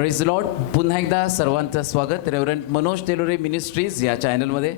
Praise Lord. पुन्हा एकदा सर्वांचं स्वागत रेव्हरंड मनोज तेलोरे मिनिस्ट्रीज या चॅनलमध्ये.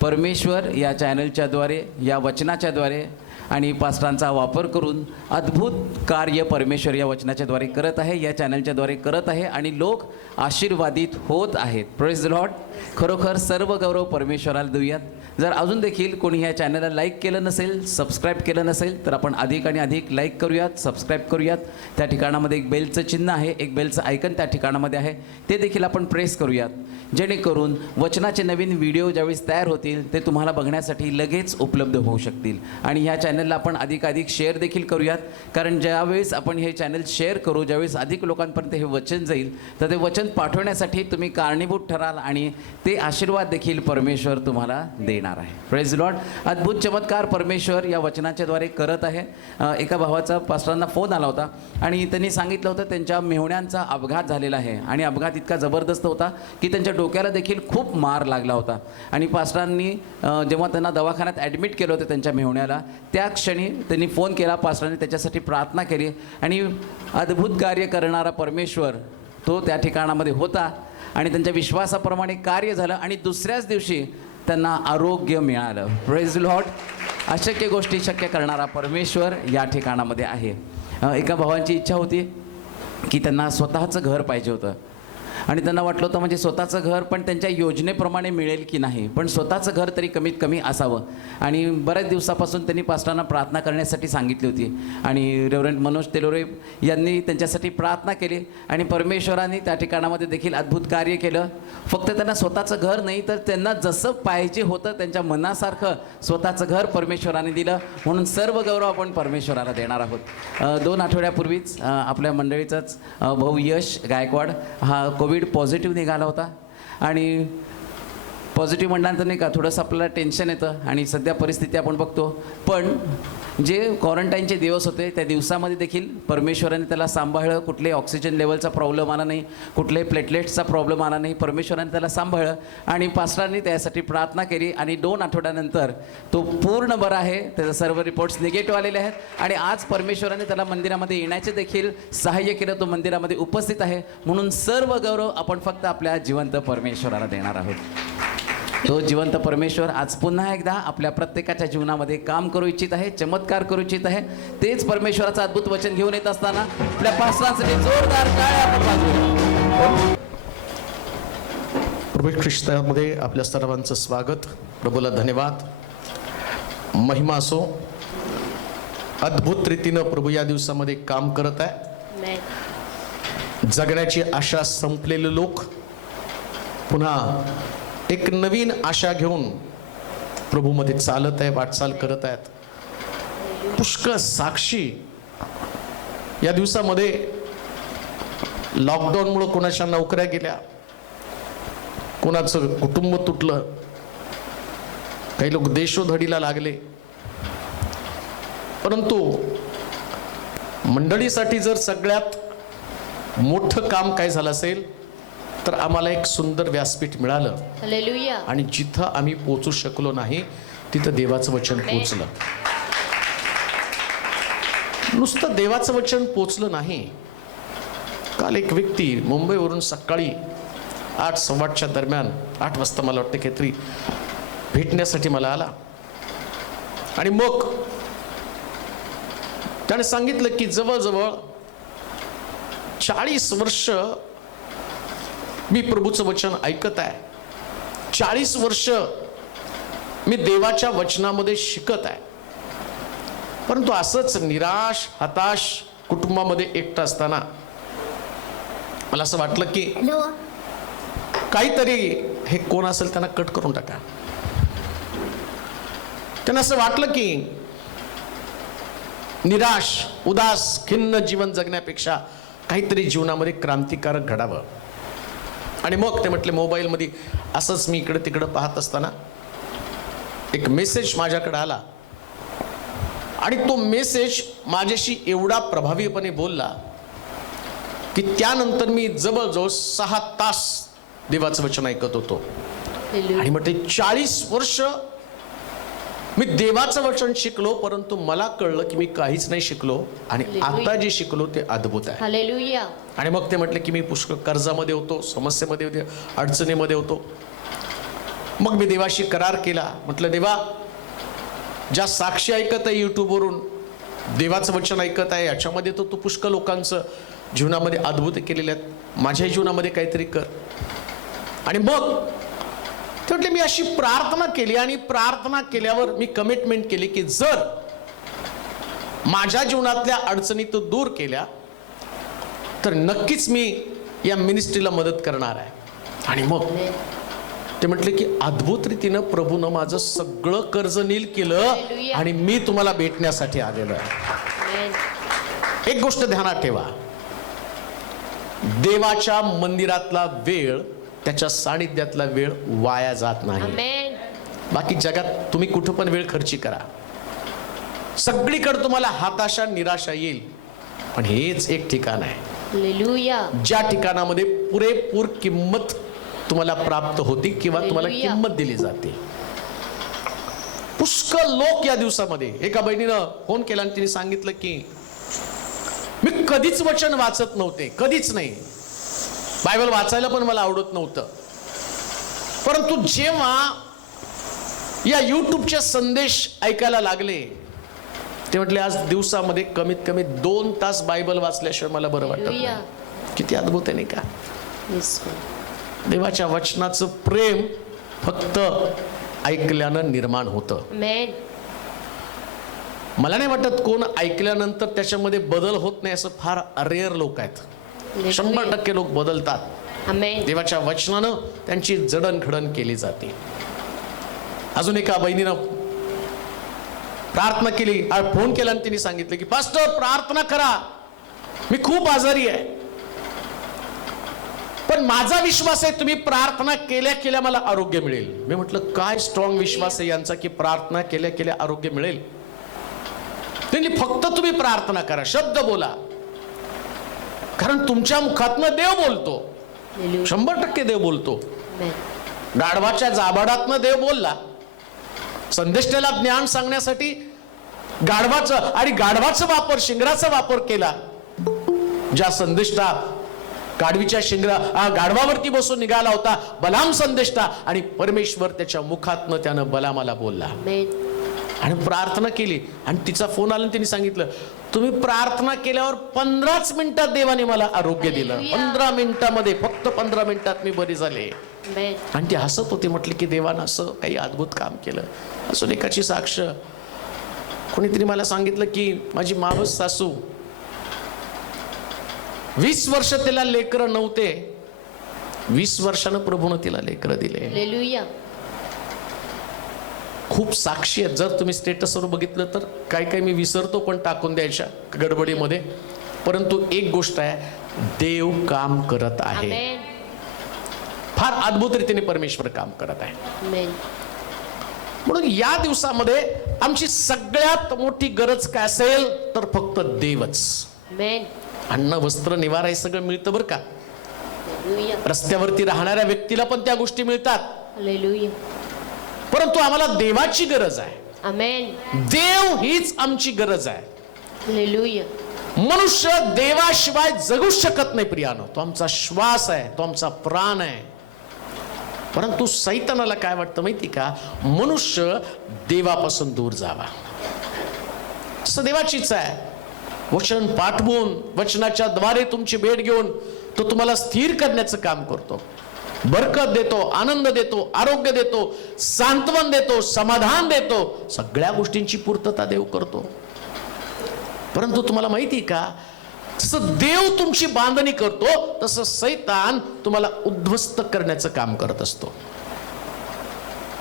परमेश्वर या चॅनलच्याद्वारे, या वचनाच्याद्वारे आणि पास्टरांचा वापर करून अद्भुत कार्य परमेश्वर या वचनाच्याद्वारे करत आहे, या चॅनलच्याद्वारे करत आहे आणि लोक आशीर्वादित होत आहेत. Praise Lord. खरोखर सर्व गौरव परमेश्वराला देऊयात. जर अजून देखील कोणी ह्या चॅनलला लाईक केलं नसेल, सबस्क्राईब केलं नसेल, तर आपण अधिक आणि अधिक लाईक करूयात, सबस्क्राईब करूयात. त्या ठिकाणामध्ये एक बेलचं चिन्ह आहे, एक बेलचं आयकन त्या ठिकाणामध्ये आहे, ते देखील आपण प्रेस करूयात, जेणेकरून वचनाचे नवीन व्हिडिओ ज्यावेळेस तयार होतील ते तुम्हाला बघण्यासाठी लगेच उपलब्ध होऊ शकतील. आणि ह्या चॅनलला आपण अधिक शेअर देखील करूयात, कारण ज्यावेळेस आपण हे चॅनल शेअर करू, ज्यावेळेस अधिक लोकांपर्यंत हे वचन जाईल, तर ते वचन पाठवण्यासाठी तुम्ही कारणीभूत ठराल आणि ते आशीर्वाद देखील परमेश्वर तुम्हाला देणार आहे. Praise Lord. अद्भुत चमत्कार परमेश्वर या वचनाच्याद्वारे करत आहे. एका भावाचा पास्टरांना फोन आला होता आणि त्यांनी सांगितलं होतं त्यांच्या मेहुण्यांचा अपघात झालेला आहे आणि अपघात इतका जबरदस्त होता की त्यांच्या डोक्याला देखील खूप मार लागला होता. आणि पास्टरांनी जेव्हा त्यांना दवाखान्यात ॲडमिट केलं होतं त्यांच्या मेहुण्याला, त्या क्षणी त्यांनी फोन केला, पास्टरांनी त्याच्यासाठी प्रार्थना केली आणि अद्भुत कार्य करणारा परमेश्वर तो त्या ठिकाणामध्ये होता आणि त्यांच्या विश्वासाप्रमाणे कार्य झालं आणि दुसऱ्याच दिवशी त्यांना आरोग्य मिळालं. Praise Lord. अशक्य गोष्टी शक्य करणारा परमेश्वर या ठिकाणामध्ये आहे. एका भावांची इच्छा होती की त्यांना स्वतःचं घर पाहिजे होतं आणि त्यांना वाटलं होतं म्हणजे स्वतःचं घर पण त्यांच्या योजनेप्रमाणे मिळेल की नाही, पण स्वतःचं घर तरी कमीत कमी असावं. आणि बऱ्याच दिवसापासून त्यांनी पास्टरांना प्रार्थना करण्यासाठी सांगितली होती आणि रेव्हरंड मनोज तेलोरे यांनी त्यांच्यासाठी प्रार्थना केली आणि परमेश्वरांनी त्या ठिकाणामध्ये देखील अद्भुत कार्य केलं. फक्त त्यांना स्वतःचं घर नाही, तर त्यांना जसं पाहिजे होतं त्यांच्या मनासारखं स्वतःचं घर परमेश्वराने दिलं. म्हणून सर्व गौरव आपण परमेश्वराला देणार आहोत. 2 आठवड्यापूर्वीच आपल्या मंडळीचाच भाऊ यश गायकवाड हा कोविड पॉझिटिव्ह निघाला होता आणि पॉझिटिव्ह म्हटल्यानंतर नाही का थोडंसं आपल्याला टेन्शन येतं आणि सध्या परिस्थिती आपण बघतो. पण जे क्वारंटाईनचे दिवस होते त्या दिवसामध्ये देखील परमेश्वराने त्याला सांभाळलं. कुठले ऑक्सिजन लेवलचा प्रॉब्लेम आला नाही, कुठले प्लेटलेट्सचा प्रॉब्लेम आला नाही. परमेश्वराने त्याला सांभाळलं आणि पास्टरांनी त्यासाठी प्रार्थना केली आणि 2 आठवड्यानंतर तो पूर्ण बरा आहे. त्याचे सर्व रिपोर्ट्स निगेटिव्ह आलेले आहेत आणि आज परमेश्वराने त्याला मंदिरामध्ये येण्याचे देखील सहाय्य केलं. तो मंदिरामध्ये उपस्थित आहे. म्हणून सर्व गौरव आपण फक्त आपल्या जिवंत परमेश्वराला देणार आहोत. तो जिवंत परमेश्वर आज पुन्हा एकदा आपल्या प्रत्येकाच्या जीवनामध्ये काम करू इच्छित आहे, चमत्कार करू इच्छित आहे. तेच परमेश्वराचं अद्भुत वचन घेऊन येत असताना आपल्या पास्टरांसाठी जोरदार टाळ्या आपण वाजवूया. प्रभू ख्रिस्तामध्ये आपल्या सर्वांचं स्वागत. प्रभूला धन्यवाद, महिमा असो. अद्भुत रीतीनं प्रभू या दिवसामध्ये काम करत आहे. जगण्याची आशा संपलेले लोक पुन्हा एक नवीन आशा घेऊन प्रभूमध्ये चालत आहे, वाटचाल करत आहेत. पुष्कळ साक्षी या दिवसामध्ये लॉकडाऊनमुळे कोणाच्या नोकऱ्या गेल्या, कोणाचं कुटुंब तुटलं, काही लोक देशोधडीला लागले. परंतु मंडळीसाठी जर सगळ्यात मोठं काम काय झालं असेल तर आम्हाला एक सुंदर व्यासपीठ मिळालं. हालेलुया. आणि जिथं आम्ही पोचू शकलो नाही तिथं देवाचं वचन पोचलं. नुसतं देवाचं वचन पोचलं नाही. काल एक व्यक्ती मुंबईवरून सकाळी 8:15च्या दरम्यान 8 वाजता मला वाटतं काहीतरी भेटण्यासाठी मला आला आणि मग त्याने सांगितलं की जवळजवळ 40 वर्ष मी प्रभूचं वचन ऐकत आहे, 40 वर्ष मी देवाच्या वचनामध्ये शिकत आहे, परंतु असंच निराश हताश कुटुंबामध्ये एकटं असताना मला असं वाटलं की काहीतरी हे कोण असेल त्यांना कट करून टाका. त्यांना असं वाटलं की निराश उदास खिन्न जीवन जगण्यापेक्षा काहीतरी जीवनामध्ये क्रांतिकारक घडावं. आणि मग ते म्हटले मोबाईलमध्ये असंच मी इकडे तिकडे पाहत असताना एक मेसेज माझ्याकडे आला आणि तो मेसेज माझ्याशी एवढा प्रभावीपणे बोलला की त्यानंतर मी जवळजवळ 6 तास देवाचं वचन ऐकत होतो. आणि म्हटले 40 वर्ष मी देवाचं वचन शिकलो, परंतु मला कळलं की मी काहीच नाही शिकलो आणि आता जे शिकलो ते अद्भुत आहे. हालेलुया. आणि मग ते म्हटले की मी पुष्कळ कर्जामध्ये होतो, समस्येमध्ये होते, अडचणीमध्ये होतो. मग मी देवाशी करार केला. म्हटलं देवा, ज्या साक्षी ऐकत आहे यूट्यूबवरून, देवाचं वचन ऐकत आहे, याच्यामध्ये तर तू पुष्कळ लोकांचं जीवनामध्ये अद्भुत केलेले आहेत, माझ्याही जीवनामध्ये काहीतरी कर. आणि मग ते म्हटले मी अशी प्रार्थना केली आणि प्रार्थना केल्यावर मी कमिटमेंट केली की जर माझ्या जीवनातल्या अडचणी तो दूर केल्या तर नक्कीच मी या मिनिस्ट्रीला मदत करणार आहे. आणि मग ते म्हटले की अद्भुत रीतीनं प्रभूनं माझं सगळं कर्ज नील केलं आणि मी तुम्हाला भेटण्यासाठी आलेलो आहे. एक गोष्ट ध्यानात ठेवा, देवाच्या मंदिरातला वेळ, त्याच्या सानिध्यातला वेळ वाया जात नाही. आमेन. बाकी जगात तुम्ही कुठं पण वेळ खर्ची करा, सगळीकडे तुम्हाला हताशा निराशा येईल, पण हेच एक ठिकाण आहे हालेलुया. ज्या ठिकाणामध्ये पुरेपूर किंमत तुम्हाला प्राप्त होती किंवा तुम्हाला हालेलुया. किंमत दिली जाते. पुष्कळ लोक या दिवसामध्ये, एका बहिणीनं फोन केला आणि तिने सांगितलं की मी कधीच वचन वाचत नव्हते, कधीच नाही, बायबल वाचायला पण मला आवडत नव्हतं, परंतु जेव्हा या यूट्यूबचे संदेश ऐकायला लागले ते म्हटले आज दिवसामध्ये कमीत कमी 2 तास बायबल वाचल्याशिवाय मला बरं वाटत हालेलुया. नाही. किती अद्भुत आहे नाही का? येस. देवाच्या वचनाचं प्रेम फक्त ऐकल्यानं निर्माण होतं. आमेन. मला नाही वाटत कोण ऐकल्यानंतर त्याच्यामध्ये बदल होत नाही असं फार रेअर लोक आहेत. 100% लोक बदलतात. आमेन. देवाच्या वचनानं त्यांची जडणघडण केली जाते. अजून एका बहिणीनं प्रार्थना केली, फोन केला आणि तिने सांगितलं की पास्टर प्रार्थना करा, मी खूप आजारी आहे, पण माझा विश्वास आहे तुम्ही प्रार्थना केल्या केल्या मला आरोग्य मिळेल. मी म्हटलं काय स्ट्रॉंग विश्वास आहे यांचा की प्रार्थना केल्या केल्या आरोग्य मिळेल. त्यांनी फक्त तुम्ही प्रार्थना करा, शब्द बोला, कारण तुमच्या मुखातनं देव बोलतो, हालेलुया. 100% देव बोलतो. आमेन. गाढवाच्या जाबाडातनं देव बोलला. संदेष्टाला ज्ञान सांगण्यासाठी गाढवाचं आणि गाढवाचा वापर, शिंगराचा वापर केला. ज्या संदेष्टा गाढवीच्या गाढवावरती बसून निघाला होता बलाम संदेष्टा, आणि परमेश्वर त्याच्या मुखातनं त्यानं बलामाला बोलला आमेन. आणि प्रार्थना केली. आणि तिचा फोन आला आणि तिने सांगितलं तुम्ही प्रार्थना केल्यावर 15 मिनिटात देवाने मला आरोग्य दिलं. हालेलुया. 15 मिनिटामध्ये, फक्त 15 मिनिटात मी बरी झाले. आमेन. आणि ती हसत होती. म्हटली की देवानं असं काही अद्भुत काम केलं. असून एकाची साक्ष, कोणीतरी मला सांगितलं की माझी मावस सासू 20 वर्ष तिला लेकरं नव्हते, 20 वर्षानं प्रभूनं तिला लेकरं दिले. हालेलुया. खूप साक्षी आहेत. जर तुम्ही स्टेटसवर बघितलं तर काही काही मी विसरतो पण टाकून द्यायच्या गडबडीमध्ये, परंतु एक गोष्ट आहे, देव काम करत आहे. आमेन. फार अद्भुत रीतीने परमेश्वर काम करत आहे. आमेन. म्हणून या दिवसामध्ये आमची सगळ्यात मोठी गरज काय असेल तर फक्त देवच. आमेन. अन्न वस्त्र निवारा हे सगळं मिळतं बरं का. हालेलुया. रस्त्यावरती राहणाऱ्या व्यक्तीला पण त्या गोष्टी मिळतात, हालेलुया. परंतु आम्हाला देवाची गरज आहे. आमेन. देव हीच आमची गरज आहे. हालेलुया. मनुष्य देवाशिवाय जगू शकत नाही प्रियानो. तो आमचा श्वास आहे, तो आमचा प्राण आहे. परंतु सैतानाला काय वाटतं माहिती का, मनुष्य देवापासून दूर जावा. तसं देवाची इच्छा आहे. वचन पाठवून, वचनाच्या द्वारे तुमची भेट घेऊन तो तुम्हाला स्थिर करण्याचं काम करतो. बरकत देतो, आनंद देतो, आरोग्य देतो, सांत्वन देतो, समाधान देतो, सगळ्या गोष्टींची पूर्तता देव करतो. परंतु तुम्हाला माहिती का, जसं देव तुमची बांधणी करतो तसं सैतान तुम्हाला उद्ध्वस्त करण्याचं काम करत असतो.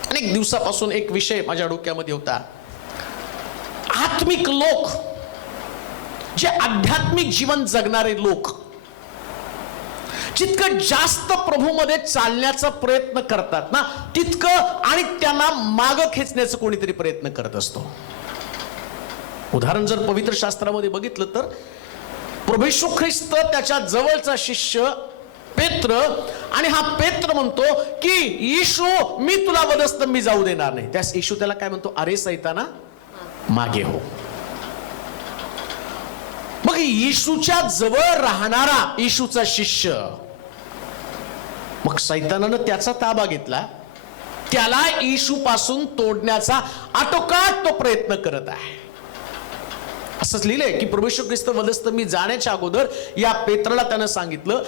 अनेक दिवसापासून एक विषय माझ्या डोक्यामध्ये होता. आत्मिक लोक, जे आध्यात्मिक जीवन जगणारे लोक जितकं जास्त प्रभूमध्ये चालण्याचा प्रयत्न करतात ना, तितकं आणि त्यांना माग खेचण्याचा कोणीतरी प्रयत्न करत असतो. उदाहरण जर पवित्र शास्त्रामध्ये बघितलं तर प्रभू येशू ख्रिस्त, त्याच्या जवळचा शिष्य पेत्र आणि हा पेत्र म्हणतो की येशू मी तुला वधस्तंभी जाऊ देणार नाही. त्यास येशू त्याला काय म्हणतो, अरे सैताना मागे हो. मग येशूच्या जवळ राहणारा येशूचा शिष्य, मग सैतानानं त्याचा ताबा घेतला, त्याला येशू पासून तोडण्याचा आटोकाट तो प्रयत्न करत आहे. असंच लिहिलंय की प्रभू येशू ख्रिस्त वधस्तंभी जाण्याच्या अगोदर या पेत्राला त्यानं सांगितलं,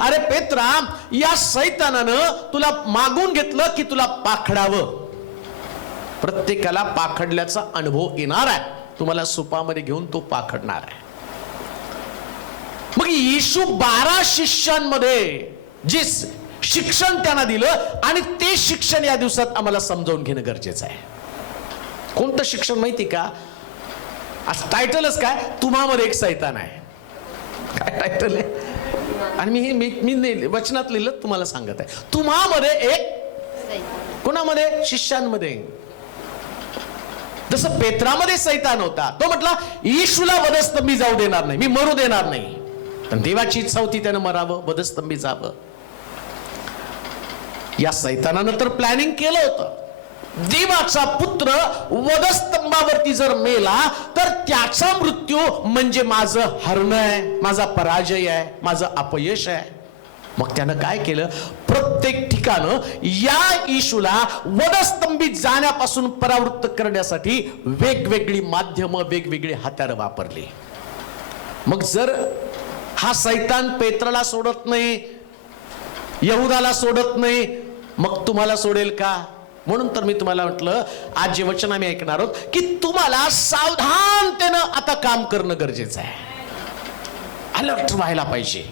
अरे पेत्रा, या सैतानानं तुला मागून घेतलं की तुला पाखडावं. प्रत्येकाला पाखडल्याचा अनुभव येणार आहे. तुम्हाला सुपामध्ये घेऊन तो पाखडणार आहे. मग येशू 12 शिष्यांमध्ये जे शिक्षण त्यांना दिलं, आणि ते शिक्षण या दिवसात आम्हाला समजावून घेणं गरजेचं आहे. कोणतं शिक्षण माहिती का? आज टायटलच काय, तुम्हामध्ये एक सैतान आहे. काय टायटल आहे? आणि मी वचनात लिहिलं तुम्हाला सांगत आहे, तुम्हामध्ये एक, कोणामध्ये? शिष्यांमध्ये. जसं पेत्रामध्ये सैतान होता, तो म्हटला येशूला वधस्तंभी जाऊ देणार नाही, मी मरू देणार नाही. पण देवाची इच्छा होती त्यानं मरावं, वधस्तंभी जावं. या सैतानानं तर प्लॅनिंग केलं होतं, देवाचा पुत्र वधस्तंभावरती जर मेला तर त्याचा मृत्यू म्हणजे माझं हरण आहे, माझा पराजय आहे, माझं अपयश आहे. मग त्यानं काय केलं, प्रत्येक ठिकाणं या येशूला वधस्तंभीत जाण्यापासून परावृत्त करण्यासाठी वेगवेगळी माध्यमं, वेगवेगळी हत्यारं वापरली. मग जर हा सैतान पेत्राला सोडत नाही, यहुदाला सोडत नाही, मग तुम्हाला सोडेल का? म्हणून तर मी तुम्हाला म्हटलं, आज जे वचन आम्ही ऐकणार आहोत की तुम्हाला सावधानतेनं आता काम करणं गरजेचं आहे. अलर्ट व्हायला पाहिजे,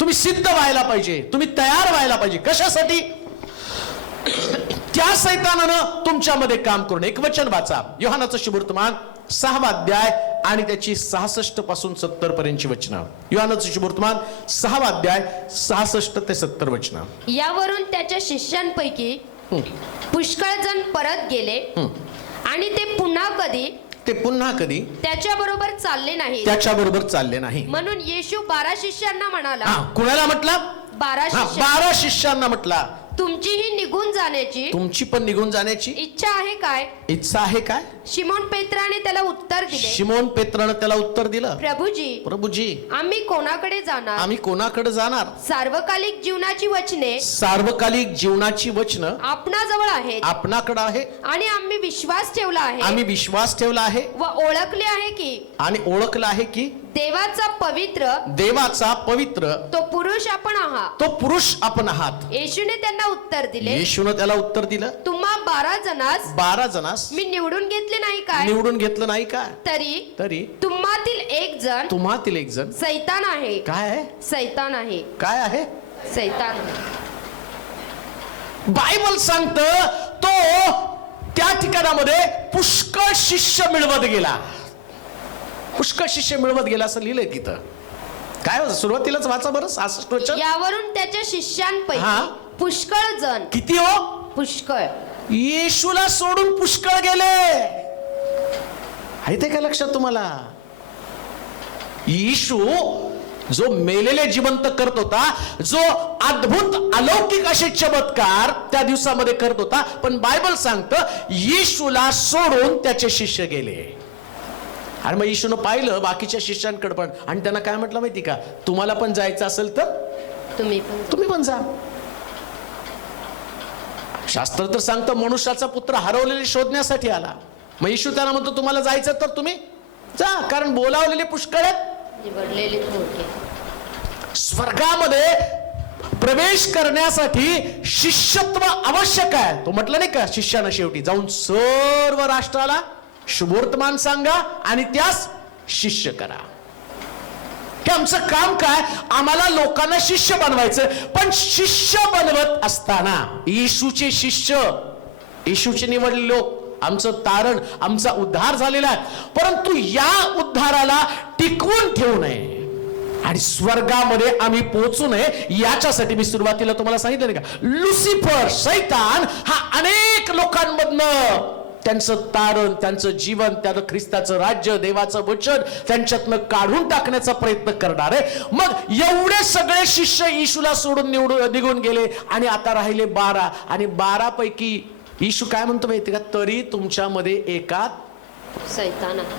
तुम्ही सिद्ध व्हायला पाहिजे, तुम्ही तयार व्हायला पाहिजे. कशासाठी? त्या सैतानानं तुमच्यामध्ये काम करून. एक वचन वाचा, योहानाचं शुभवर्तमान 6वा अध्याय आणि त्याची 66 पासून 70 पर्यंतची वचनं. योहानाचं शुभवर्तमान 6वा अध्याय 66 ते 70 वचनं. यावरून त्याच्या शिष्यांपैकी पुष्कळ जण परत गेले आणि ते पुन्हा कधी त्याच्या बरोबर चालले नाही. त्याच्याबरोबर चालले नाही. म्हणून येशू 12 शिष्यांना म्हणाला. कुणाला म्हटला? 12 शिष्यांना म्हटला, तुमचीही निघून जाण्याची, तुमची पण निघून जाण्याची इच्छा आहे काय? इच्छा आहे काय? शिमोन पेत्राने त्याला उत्तर दिले, शिमोन पेत्रानं त्याला उत्तर दिलं, प्रभूजी आम्ही कोणाकडे जाणार? आम्ही कोणाकडे जाणार? सार्वकालिक जीवनाची वचने, सार्वकालिक जीवनाची वचनं आपणाजवळ आहेत, आपणाकडे आहे, आणि आम्ही विश्वास ठेवला आहे, आम्ही विश्वास ठेवला आहे व ओळखले आहे की आणि ओळखलं आहे की देवाचा पवित्र तो पुरुष आपण आहात. येशूने त्यांना उत्तर दिले, येशूने त्याला उत्तर दिलं, तुम्हा 12 जणांस मी निवडून घेतले नाही काय? निवडून घेतलं नाही का? तरी तुम्हातील एक जण सैतान आहे. काय आहे? सैतान आहे. काय आहे? सैतान. बायबल सांगतं तो त्या ठिकाणामध्ये पुष्कळ शिष्य मिळवत गेला. पुष्कळ शिष्य मिळवत गेला असं लिहिलंय तिथं. काय होतं? सुरुवातीलाच वाचा बरं 66 वचन. यावरून त्याच्या शिष्यांपैकी पुष्कळ जण. किती हो? पुष्कळ. येशूला सोडून पुष्कळ गेले. आहे ते का लक्षात तुम्हाला? येशू जो मेलेले जिवंत करत होता, जो अद्भुत अलौकिक असे चमत्कार त्या दिवसामध्ये करत होता, पण बायबल सांगतं येशूला सोडून त्याचे शिष्य गेले. आणि मग येशूनं पाहिलं बाकीच्या शिष्यांकडे पण, आणि त्यांना काय म्हटलं माहिती का? तुम्हाला पण जायचं असेल तर तुम्ही पण जा. शास्त्र तर सांगतं मनुष्याचा पुत्र हरवलेले शोधण्यासाठी आला. मग येशू त्यांना म्हणतो तुम्हाला जायचं तर तुम्ही जा, कारण बोलावलेले पुष्कळ आहेत. स्वर्गामध्ये प्रवेश करण्यासाठी शिष्यत्व आवश्यक आहे. तो म्हटलं नाही का शिष्यानं शेवटी जाऊन सर्व राष्ट्राला शुभवर्तमान सांगा आणि त्यास शिष्य करा. की आमचं काम काय? आम्हाला लोकांना शिष्य बनवायचं. पण शिष्य बनवत असताना येशूचे शिष्य, येशूचे निवडलेले लोक, आमचं तारण, आमचा उद्धार झालेला आहे, परंतु या उद्धाराला टिकवून ठेवू नये आणि स्वर्गामध्ये आम्ही पोहोचू नये याच्यासाठी मी सुरुवातीला तुम्हाला सांगितलं नाही का, लुसिफर सैतान हा अनेक लोकांमधनं त्यांचं तारण, त्यांचं जीवन, त्यानं ख्रिस्ताचं राज्य, देवाचं वचन त्यांच्यातनं काढून टाकण्याचा प्रयत्न करणार आहे. मग एवढे सगळे शिष्य येशूला सोडून निघून गेले आणि आता राहिले 12. आणि 12 पैकी येशू काय म्हणतो माहिती का, तरी तुमच्यामध्ये एकात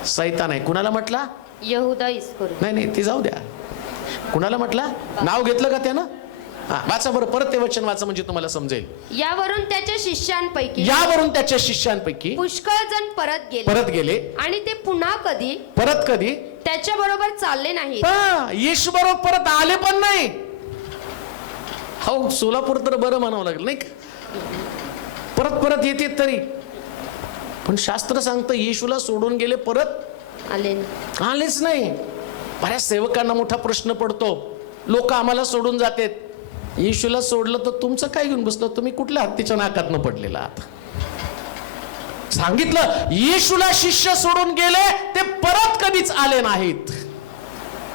सैतान आहे. कुणाला म्हटला? यहुदा इस्करियोत. नाही ते जाऊ द्या. कुणाला म्हटला? नाव घेतलं का त्यानं? वाचा बरं, परत ते वचन वाचा म्हणजे तुम्हाला समजेल. यावरून त्याच्या शिष्यांपैकी पुष्कळ जण परत गेले आणि ते पुन्हा कधी त्याच्या बरोबर चालले नाही. येशू बरोबर परत आले पण नाही. हो, सोलापूर तर बरं म्हणावं लागेल नाही का, परत येते तरी. पण शास्त्र सांगतं येशूला सोडून गेले, परत आलेच नाही. बऱ्याच सेवकांना मोठा प्रश्न पडतो, लोक आम्हाला सोडून जातात, येशूला सोडलं तर तुमचं काय घेऊन बसलं? तुम्ही कुठल्या हत्तीच्या नाकातनं पडलेला आहात? सांगितलं येशूला शिष्य सोडून गेले, ते परत कधीच आले नाहीत.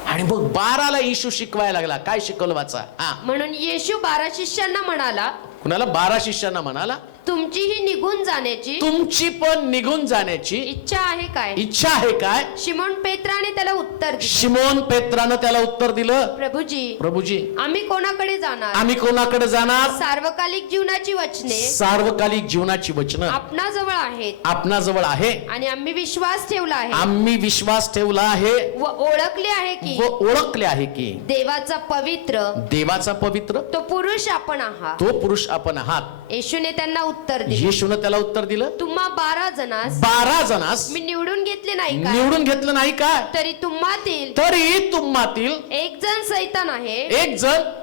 आणि मग 12ला येशू शिकवायला लागला. काय शिकवलं वाचा. म्हणून येशू 12 शिष्यांना म्हणाला. कुणाला? 12 शिष्यांना म्हणाला, तुमची पण निघून जाण्याची इच्छा आहे काय? शिमोन पेत्राने त्याला उत्तर दिलं, प्रभूजी आम्ही कोणाकडे जाणार? सार्वकालिक जीवनाची वचने आपणाजवळ आहे आणि आम्ही विश्वास ठेवला आहे व ओळखले आहे की देवाचा पवित्र तो पुरुष आपण आहात. येशूने त्याला उत्तर दिलं, तुम्हा 12 जणांस मी निवडून घेतले नाही का? तरी तुम्हातील एक जण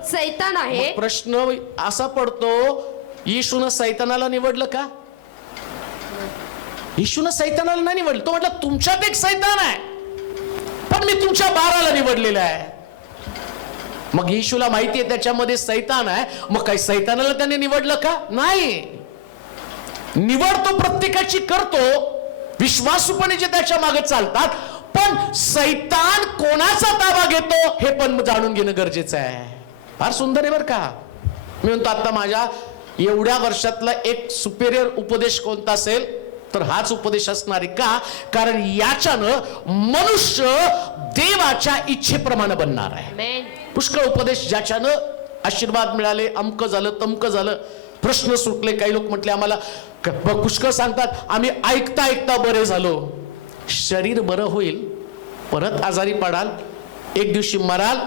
सैतान आहे. प्रश्न असा पडतो, येशूनं सैतानाला निवडलं का? येशूनं सैतानाला नाही निवडलं. तो म्हटलं तुमच्यात एक सैतान आहे, पण मी तुमच्या 12ला निवडलेलं आहे. मग येशूला माहिती आहे त्याच्यामध्ये सैतान आहे, मग काही सैतानाला त्याने निवडलं का? नाही. निवड तो प्रत्येकाची करतो, विश्वासूपणे जे त्याच्या मागे चालतात, पण सैतान कोणाचा ताबा घेतो हे पण जाणून घेणं गरजेचं आहे. फार सुंदर आहे बरं का. मी म्हणतो आता माझ्या एवढ्या वर्षातला एक सुपेरियर उपदेश कोणता असेल तर हाच उपदेश असणार आहे. का? कारण याच्यानं मनुष्य देवाच्या इच्छेप्रमाणे बनणार आहे. पुष्कळ उपदेश ज्याच्यानं आशीर्वाद मिळाले, अमकं झालं तमकं झालं, प्रश्न सुटले. काही लोक म्हटले आम्हाला, पुष्कळ सांगतात आम्ही ऐकता बरे झालो. शरीर बरं होईल, परत आजारी पडाल, एक दिवशी मराल,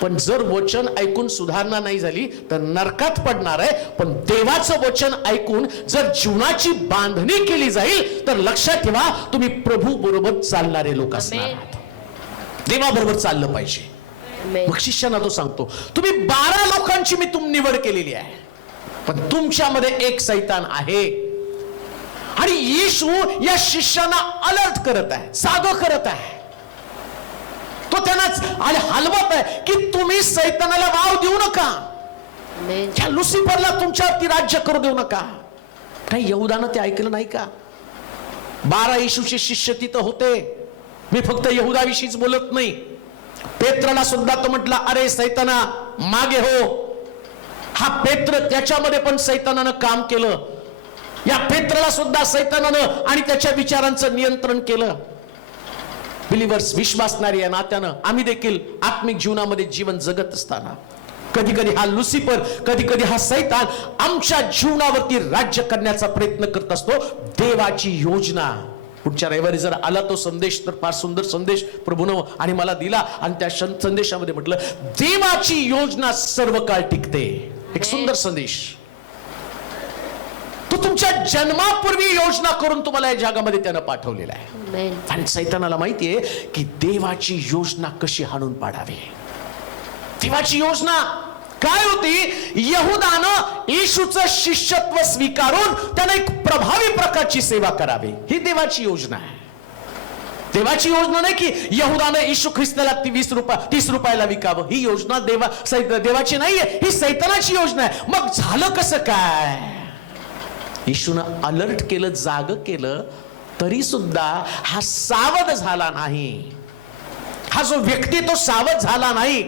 पण जर वचन ऐकून सुधारणा नाही झाली तर नरकात पडणार आहे. पण देवाचं वचन ऐकून जर जीवनाची बांधणी केली जाईल तर लक्षात ठेवा, तुम्ही प्रभू बरोबर चालणारे लोक असणार आहात. देवाबरोबर चाललं पाहिजे. मग शिष्यांना तो सांगतो, तुम्ही 12 लोकांची मी निवड केलेली आहे, पण तुमच्यामध्ये एक सैतान आहे. आणि येशू या शिष्यांना अलर्ट करत आहे, जागं करत आहे. तो त्यांना हलवत आहे की तुम्ही सैतानाला वाव देऊ नका, त्या लुसिफरला तुमच्यावरती राज्य करू देऊ नका. काही यहुदानं ते ऐकलं नाही का? 12 येशूचे शिष्य तिथं होते. मी फक्त यहुदाविषयीच बोलत नाही, पेत्रला सुद्धा तो म्हटला, अरे सैताना मागे हो. हा पेत्र, त्याच्यामध्ये पण सैतानानं काम केलं. या पेत्रला सुद्धा सैतानानं आणि त्याच्या विचारांचं नियंत्रण केलं. बिलीवर्स, विश्वासणारी या नात्यानं आम्ही देखील आत्मिक जीवनामध्ये जीवन जगत असताना कधी कधी हा लुसिफर, कधी कधी हा सैतान आमच्या जीवनावरती राज्य करण्याचा प्रयत्न करत असतो. देवाची योजना, पुढच्या रविवारी जर आला तो संदेश तर फार सुंदर संदेश प्रभूनं आणि मला दिला. आणि त्या संदेशामध्ये म्हटलं, देवाची योजना सर्व काळ टिकते. एक सुंदर संदेश. तो तुमच्या जन्मापूर्वी योजना करून तुम्हाला या जगामध्ये त्यानं पाठवलेला आहे. आणि सैतानाला माहितीये की देवाची योजना कशी हाणून पाडावी. देवाची योजना काय होती? यहुदानं येशूचं शिष्यत्व स्वीकारून त्यानं एक प्रभावी प्रकारची सेवा करावी, ही देवाची योजना आहे. देवाची योजना नाही की यहुदानं येशू ख्रिस्ताला 30 रुपयाला विकावं. ही योजना देवाची नाहीये, ही सैतानाची योजना आहे. मग झालं कसं काय? येशूनं अलर्ट केलं, जाग केलं, तरी सुद्धा हा सावध झाला नाही. हा जो व्यक्ती तो सावध झाला नाही.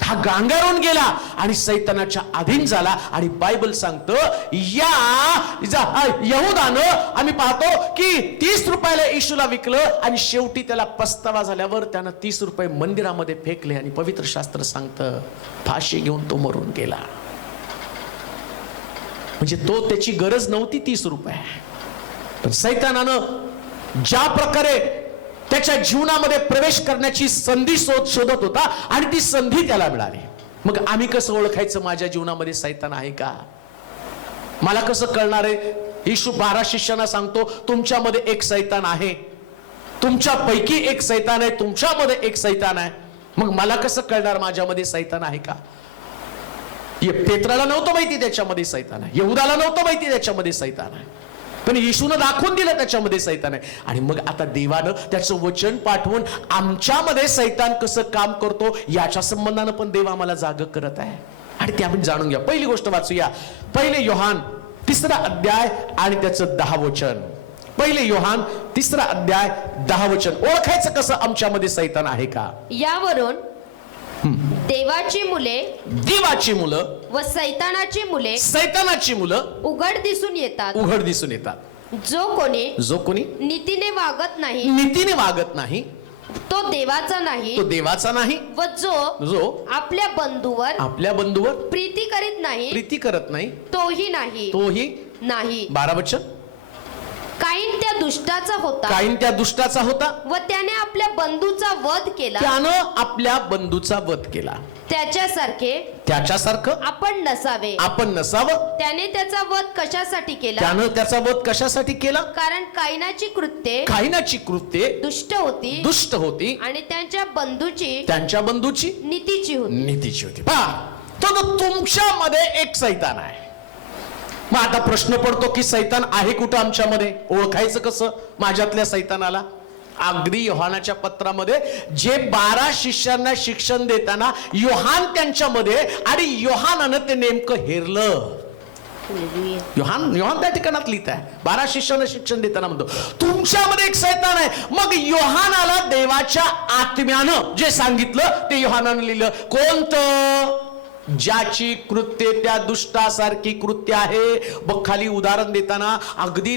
हा गांगारून गेला आणि सैतानाच्या अधीन झाला. आणि बायबल सांगतं यहुदानं आम्ही पाहतो की 30 रुपयाला येशूला विकलं आणि शेवटी त्याला पस्तावा झाल्यावर त्यानं 30 रुपये मंदिरामध्ये फेकले आणि पवित्र शास्त्र सांगतं फाशी घेऊन तो मरून गेला. म्हणजे तो त्याची गरज नव्हती 30 रुपये, पण सैतानानं ज्या प्रकारे त्याच्या जीवनामध्ये प्रवेश करण्याची संधी शोधत होता आणि ती संधी त्याला मिळाली. मग आम्ही कसं ओळखायचं माझ्या जीवनामध्ये सैतान आहे का? मला कसं कळणार आहे? येशू 12 शिष्यांना सांगतो तुमच्यामध्ये एक सैतान आहे, तुमच्यापैकी एक सैतान आहे, तुमच्यामध्ये एक सैतान आहे. मग मला कसं कळणार माझ्यामध्ये सैतान आहे का? पेत्राला नव्हतं माहिती त्याच्यामध्ये सैतान आहे, यहुदाला नव्हतं माहिती त्याच्यामध्ये सैतान आहे, पण येशूनं दाखवून दिलं त्याच्यामध्ये सैतान आहे. आणि मग आता देवानं त्याचं वचन पाठवून आमच्यामध्ये सैतान कसं काम करतो याच्या संबंधानं पण देव आम्हाला जाग करत आहे आणि ते आपण जाणून घ्या. पहिली गोष्ट वाचूया, 1 योहान 3 अध्याय आणि त्याचं 10 वचन. 1 योहान 3 अध्याय 10 वचन. ओळखायचं कसं आमच्यामध्ये सैतान आहे का? यावरून देवाची मुलं व सैतानाची मुलं उघड दिसून येतात. जो कोणी नीतीने वागत नाही तो देवाचा नाही व जो आपल्या बंधूवर प्रीती करत नाही तोही नाही. 12 वचन. काईन त्या दुष्टाचा होता व त्याने आपल्या बंधूचा वध केला. त्याच्यासारखं आपण नसावं. त्याने त्याचा वध कशासाठी केला? कारण काईनाची कृत्ये दुष्ट होती आणि त्यांच्या बंधूची नीतीची होती. पहा, तो तुमच्यामध्ये एक सैतान आहे. मग आता प्रश्न पडतो की सैतान आहे कुठं आमच्यामध्ये? ओळखायचं कसं माझ्यातल्या सैतानाला? अगदी योहानाच्या पत्रामध्ये जे 12 शिष्यांना शिक्षण देताना योहान त्यांच्यामध्ये आणि योहानानं ते नेमकं हेरलं. योहान त्या ठिकाणात लिहित आहे, 12 शिष्यांना शिक्षण देताना म्हणतो तुमच्यामध्ये एक सैतान आहे. मग योहानाला देवाच्या आत्म्यानं जे सांगितलं ते योहानानं लिहिलं. कोणतं? ज्याची कृत्ये त्या दुष्टासारखी कृत्य आहे. बघ खाली उदाहरण देताना अगदी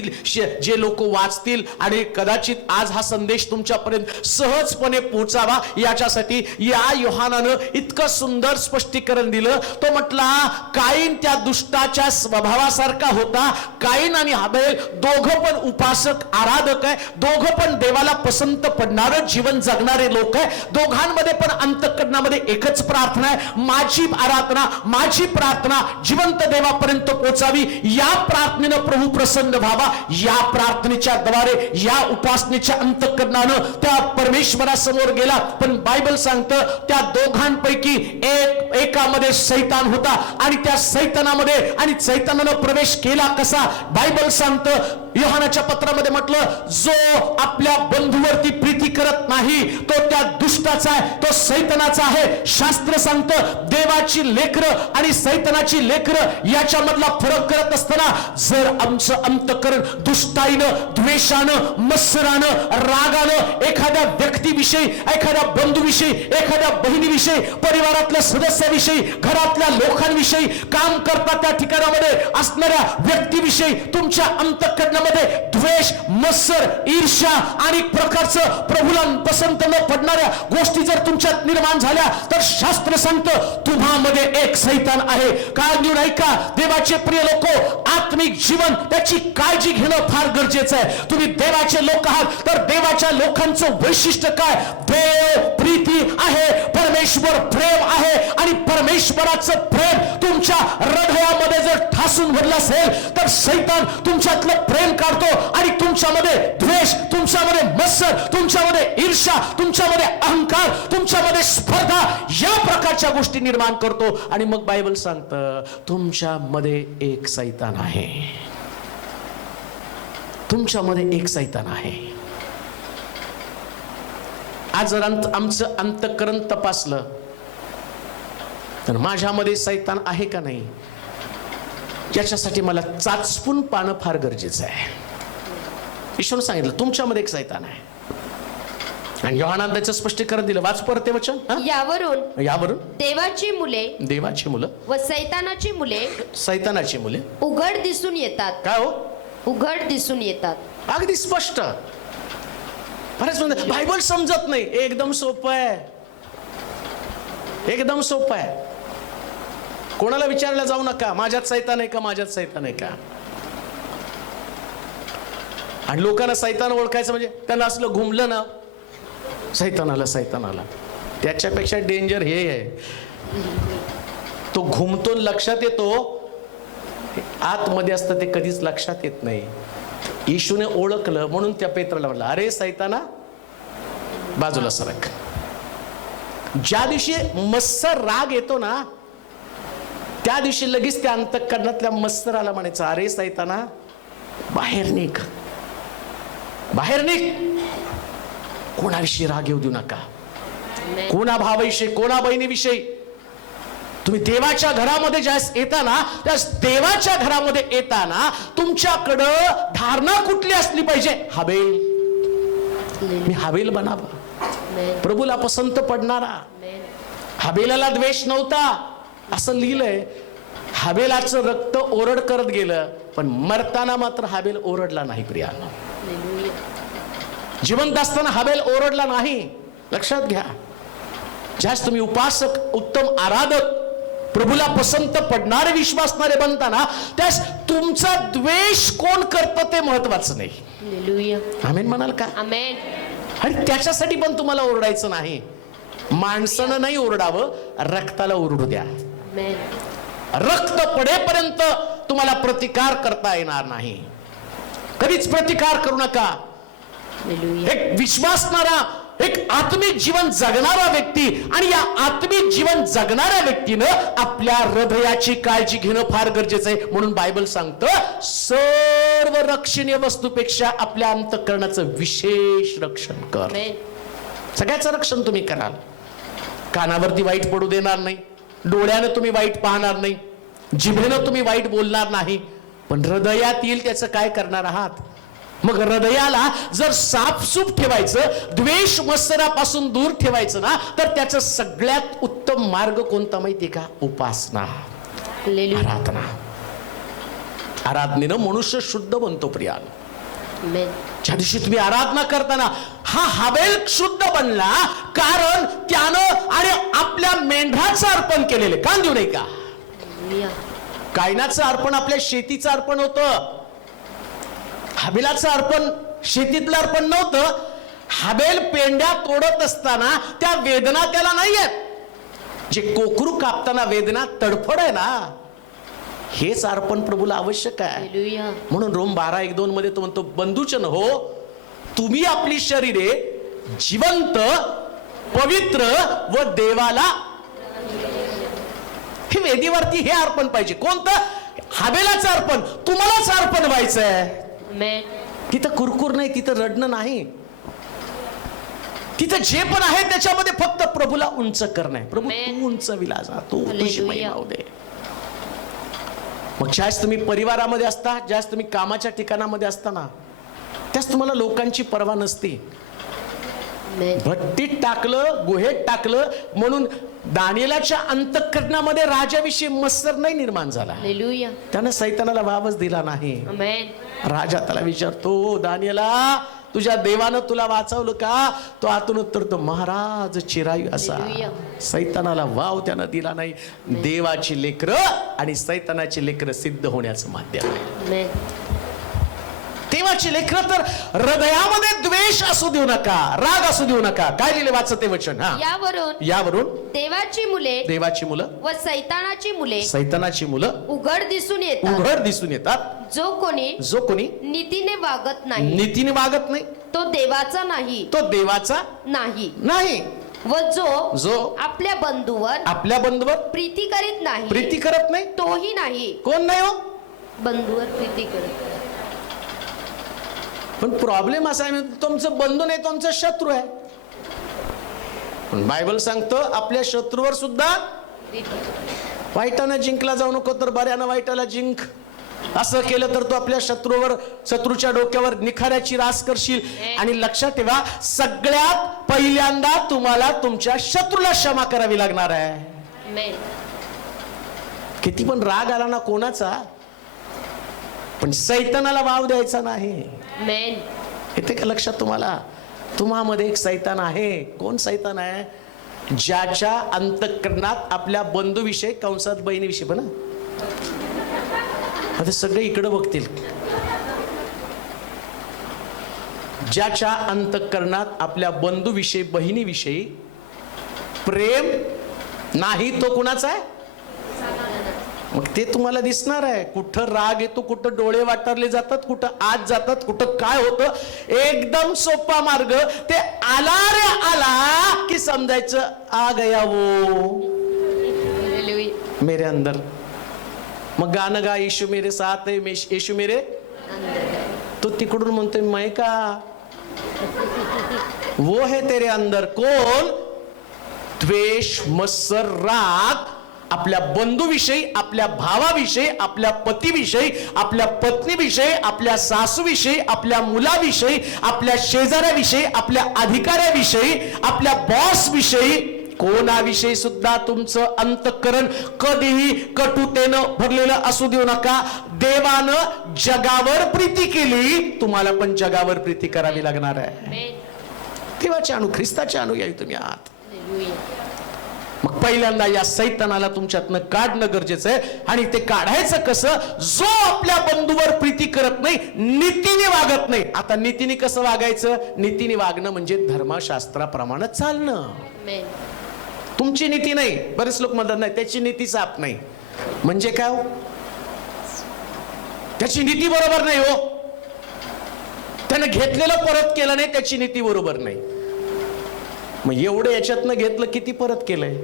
जे लोक वाचतील आणि कदाचित आज हा संदेश तुमच्यापर्यंत सहजपणे पोहोचावा याच्यासाठी या योहानानं इतकं सुंदर स्पष्टीकरण दिलं. तो म्हटला काईन त्या दुष्टाच्या स्वभावासारखा होता. काईन आणि हाबेल दोघं पण उपासक आराधक आहे, दोघं पण देवाला पसंत पडणारं जीवन जगणारे लोक आहे. दोघांमध्ये पण अंतःकरणामध्ये एकच प्रार्थना आहे, माझी प्रार्थना जिवंत देवापर्यंत पोहोचावी. या प्रार्थनेनं प्रभू प्रसन्न व्हावा. या प्रार्थनेच्या द्वारे या उपासनेच्या अंतःकरणानं त्या परमेश्वरासमोर गेला. पण बायबल सांगतं त्या दोघांपैकी एकामध्ये सैतान होता आणि त्या सैतानामध्ये आणि सैतानानं प्रवेश केला कसा? बायबल सांगतं योहानाच्या पत्रामध्ये म्हटलं जो आपल्या बंधूवरती प्रीती करत नाही तो त्या दुष्टाचा आहे, तो सैतानाचा आहे. शास्त्र सांगतं देवाची लेकरं आणि सैतानाची लेकरं याच्यामधला फरक करत असताना जर आमचं अंतःकरण दुष्टाईनं, द्वेषानं, मत्सरानं, रागानं एखाद्या व्यक्तीविषयी, एखाद्या बंधूविषयी, एखाद्या बहिणीविषयी, परिवारातल्या सदस्याविषयी, घरातल्या लोकांविषयी, काम करता त्या ठिकाणामध्ये असणाऱ्या व्यक्तीविषयी तुमच्या अंतःकरणामध्ये द्वेष, मत्सर, ईर्ष्या आणि प्रकारचं प्रभूला पसंत न पडणाऱ्या गोष्टी जर तुमच्यात निर्माण झाल्या तर शास्त्र सांगतं तुम्हामध्ये एक सैतान आहे. काळजी नाही का? देवाचे प्रिय लोक, आत्मिक जीवन त्याची काळजी घेणं फार गरजेचं आहे. तुम्ही देवाचे लोक आहात तर देवाच्या लोकांचं वैशिष्ट्य काय? देव प्रीती आहे, परमेश्वर प्रेम आहे आणि परमेश्वराचं प्रेम तुमच्या हृदयामध्ये जर ठासून भरलं असेल तर सैतान तुमच्यातलं प्रेम काढतो आणि तुमच्यामध्ये द्वेष, तुमच्यामध्ये मत्सर, तुमच्यामध्ये ईर्ष्या, तुमच्यामध्ये अहंकार, तुमच्यामध्ये स्पर्धा या प्रकारच्या गोष्टी निर्माण करतो. आणि मग बायबल सांगतं तुमच्यामध्ये एक सैतान आहे. तुमच्यामध्ये एक सैतान आहे. आज जर आमचं अंतःकरण तपासलं तर माझ्यामध्ये सैतान आहे का नाही याच्यासाठी मला चाचपून पाहणं फार गरजेचं आहे. ईश्वर सांगितलं तुमच्यामध्ये एक सैतान आहे. आणि योहानानं त्याचं स्पष्टीकरण दिलं. वाच परत ते वचन. यावरून देवाची मुले देवाची मुलं व सैतानाची मुले सैतानाची मुले उघड दिसून येतात. काय हो? उघड दिसून येतात. अगदी स्पष्ट. बरेच म्हणतात बायबल समजत नाही. एकदम सोपं आहे, एकदम सोपं आहे. कोणाला विचारलं जाऊ नका माझ्यात सैतान आहे का, माझ्यात सैतान आहे का. आणि लोकांना सैतान ओळखायचं म्हणजे त्यांना असलं घुमलं ना सैतानाला त्याच्यापेक्षा डेंजर हे आहे. तो घुमतो लक्षात येतो, आतमध्ये असतं ते कधीच लक्षात येत नाही. येशूने ओळखलं म्हणून त्या पेत्राला म्हटलं अरे सैताना बाजूला सरक. ज्या दिवशी मत्सर राग येतो ना त्या दिवशी लगेच त्या अंतःकरणातल्या मत्सराला म्हणायचं अरे सैताना बाहेर निघ, बाहेर निघ. कोणाविषयी राग येऊ देऊ नका. कोणा भावाविषयी, कोणा बहिणीविषयी. तुम्ही देवाच्या घरामध्ये ज्यास येताना त्या देवाच्या घरामध्ये येताना तुमच्याकडं धारणा कुठली असली पाहिजे? हाबेल. मी हाबेल बनावं, प्रभूला पसंत पडणारा. हाबेलाला द्वेष नव्हता असं लिहिलंय. हाबेलाचं रक्त ओरड करत गेलं पण मरताना मात्र हाबेल ओरडला नाही. प्रियानो, जिवंत असताना हाबेल ओरडला नाही. लक्षात घ्या. ज्यास तुम्ही उपासक, उत्तम आराधक, प्रभूला पसंत पडणारे, विश्वासणारे बनताना त्यास तुमचा द्वेष कोण करतं ते महत्वाचं नाही. आमेन म्हणाल का? आमेन. आणि त्याच्यासाठी पण तुम्हाला ओरडायचं नाही. माणसानं नाही ओरडावं, रक्ताला ओरडू द्या. रक्त पडेपर्यंत तुम्हाला प्रतिकार करता येणार नाही. कधीच प्रतिकार करू नका. एक विश्वासणारा, एक आत्मिक जीवन जगणारा व्यक्ती आणि या आत्मिक जीवन जगणाऱ्या व्यक्तीनं आपल्या हृदयाची काळजी घेणं फार गरजेचं आहे. म्हणून बायबल सांगतं सर्व रक्षणीय वस्तूपेक्षा आपल्या अंतःकरणाचं विशेष रक्षण कर. सगळ्याचं रक्षण तुम्ही कराल. कानावरती वाईट पडू देणार नाही, डोळ्यानं तुम्ही वाईट पाहणार नाही, जिभेनं तुम्ही वाईट बोलणार नाही, पण हृदयात येईल त्याचं काय करणार आहात? मग हृदयाला जर साफसूफ ठेवायचं, द्वेष मत्सरापासून दूर ठेवायचं ना, तर त्याचं सगळ्यात उत्तम मार्ग कोणता माहिती का? उपासना, आराधना. आराधनेनं मनुष्य शुद्ध बनतो. प्रियानो, ज्या दिवशी तुम्ही आराधना करताना हा हाबेल शुद्ध बनला, कारण त्यानं आणि आपल्या मेंढराचं अर्पण केलेलं. कान देऊ नये का? कायनाचं अर्पण आपल्या शेतीचं अर्पण होतं. हाबेलाचं अर्पण शेतीतलं अर्पण नव्हतं. हाबेल पेंड्या तोडत असताना त्या वेदना त्याला नाही आहेत. जे कोकरू कापताना वेदना, तडफड आहे ना, हेच अर्पण प्रभूला आवश्यक आहे. म्हणून रोम 12:1-2 मध्ये तो म्हणतो बंधूजन हो, तुम्ही आपली शरीरे जिवंत, पवित्र व देवाला. हे वेदीवरती हे अर्पण पाहिजे. कोणतं? हाबेलाचं अर्पण. तुम्हालाच अर्पण व्हायचंय. तिथं कुरकुर नाही, तिथं रडणं नाही, तिथं जे पण आहे त्याच्यामध्ये फक्त प्रभूला उंच करणं आहे. प्रभू तू उंच विलासा, तू तुझी महिमा होऊ दे. मग ज्यास तुम्ही परिवारामध्ये असता, ज्यास तुम्ही कामाच्या ठिकाणामध्ये असताना, त्यास तुम्हाला लोकांची पर्वा नसते. भट्टीत टाकलं, गुहेत टाकलं म्हणून दानिएलाच्या अंतःकरणामध्ये राजाविषयी मत्सर नाही निर्माण झाला. त्यानं सैतानाला वावच दिला नाही. राजा त्याला विचारतो, दानिएला तुझ्या देवानं तुला वाचवलं का? तो आतून उत्तरतो, महाराज चिरायू असा. सैतानाला वाव त्यानं दिला नाही. देवाची लेकरं आणि सैतानाची लेकरं सिद्ध होण्याचं माध्यम आहे. देवाची लेकरं तर हृदयामध्ये द्वेष असू देऊ नका, राग असू देऊ नका. काय लिहिले वाचते ते वचन? यावरून देवाची मुलं व सैतानाची मुलं उघड दिसून येतात. जो कोणी नीतीने वागत नाही तो देवाचा नाही. व जो आपल्या बंधूवर प्रीती करत नाही तोही नाही. कोण नाही हो? बंधूवर प्रीती करत. पण प्रॉब्लेम असा आहे, तुमचं बंधू नाही, तुमचा शत्रू आहे. पण बायबल सांगतं आपल्या शत्रूवर सुद्धा वाईटानं जिंकला जाऊ नको, तर बऱ्यानं वाईटाला जिंक. असं केलं तर तू आपल्या शत्रूच्या डोक्यावर निखाऱ्याची रास करशील. आणि लक्षात ठेवा, सगळ्यात पहिल्यांदा तुम्हाला तुमच्या शत्रूला क्षमा करावी लागणार आहे. Amen. किती पण राग आला ना कोणाचा, पण सैतानाला वाव द्यायचा नाही. Amen. येते का लक्षात तुम्हाला? तुम्हामध्ये एक सैतान आहे. कोण सैतान आहे? ज्याच्या अंतःकरणात आपल्या बंधूविषयी, कंसात बहिणीविषयी, पण आता सगळे इकडे बघतील. ज्याच्या अंतःकरणात आपल्या बंधूविषयी, बहिणीविषयी प्रेम नाही, तो कुणाचा आहे? मग ते तुम्हाला दिसणार आहे. कुठं राग येतो, कुठं डोळे वाटारले जातात, कुठं आत जातात, कुठं काय होतं. एकदम सोपा मार्ग, ते आला रे आला की समजायचं आ गया वो Hallelujah. मेरे अंदर. मग गाणं गा, यीशु मेरे साथ है, यीशु मेरे. तो तिकडून म्हणतोय मैं का, वो है तेरे अंदर. कोण? द्वेष, मत्सर, राग आपल्या बंधूविषयी, आपल्या भावाविषयी, आपल्या पतीविषयी, आपल्या पत्नीविषयी, आपल्या सासूविषयी, आपल्या मुलाविषयी, आपल्या शेजाऱ्याविषयी, आपल्या अधिकाऱ्याविषयी, आपल्या बॉस विषयी, कोणाविषयी सुद्धा तुमचं अंतःकरण कधीही कटुतेनं भरलेलं असू देऊ नका. देवानं जगावर प्रीती केली, तुम्हाला पण जगावर प्रीती करावी लागणार आहे. Amen. देवाचे अणू, ख्रिस्ताचे अनुयायी तुम्ही आहात. Hallelujah. मग पहिल्यांदा या सैतानाला तुमच्यातनं काढणं गरजेचं आहे. आणि ते काढायचं कसं? जो आपल्या बंधूवर प्रीती करत नाही, नीतीने वागत नाही. आता नीतीने कसं वागायचं? नीतीने वागणं म्हणजे धर्मशास्त्राप्रमाणे चालणं. Amen. तुमची नीती नाही. बरेच लोक म्हणतात नाही त्याची नीती साफ नाही. म्हणजे काय हो? त्याची नीती बरोबर नाही हो. त्यानं घेतलेलं परत केलं नाही, त्याची नीती बरोबर नाही. मग एवढं याच्यातनं घेतलं, किती परत केलंय?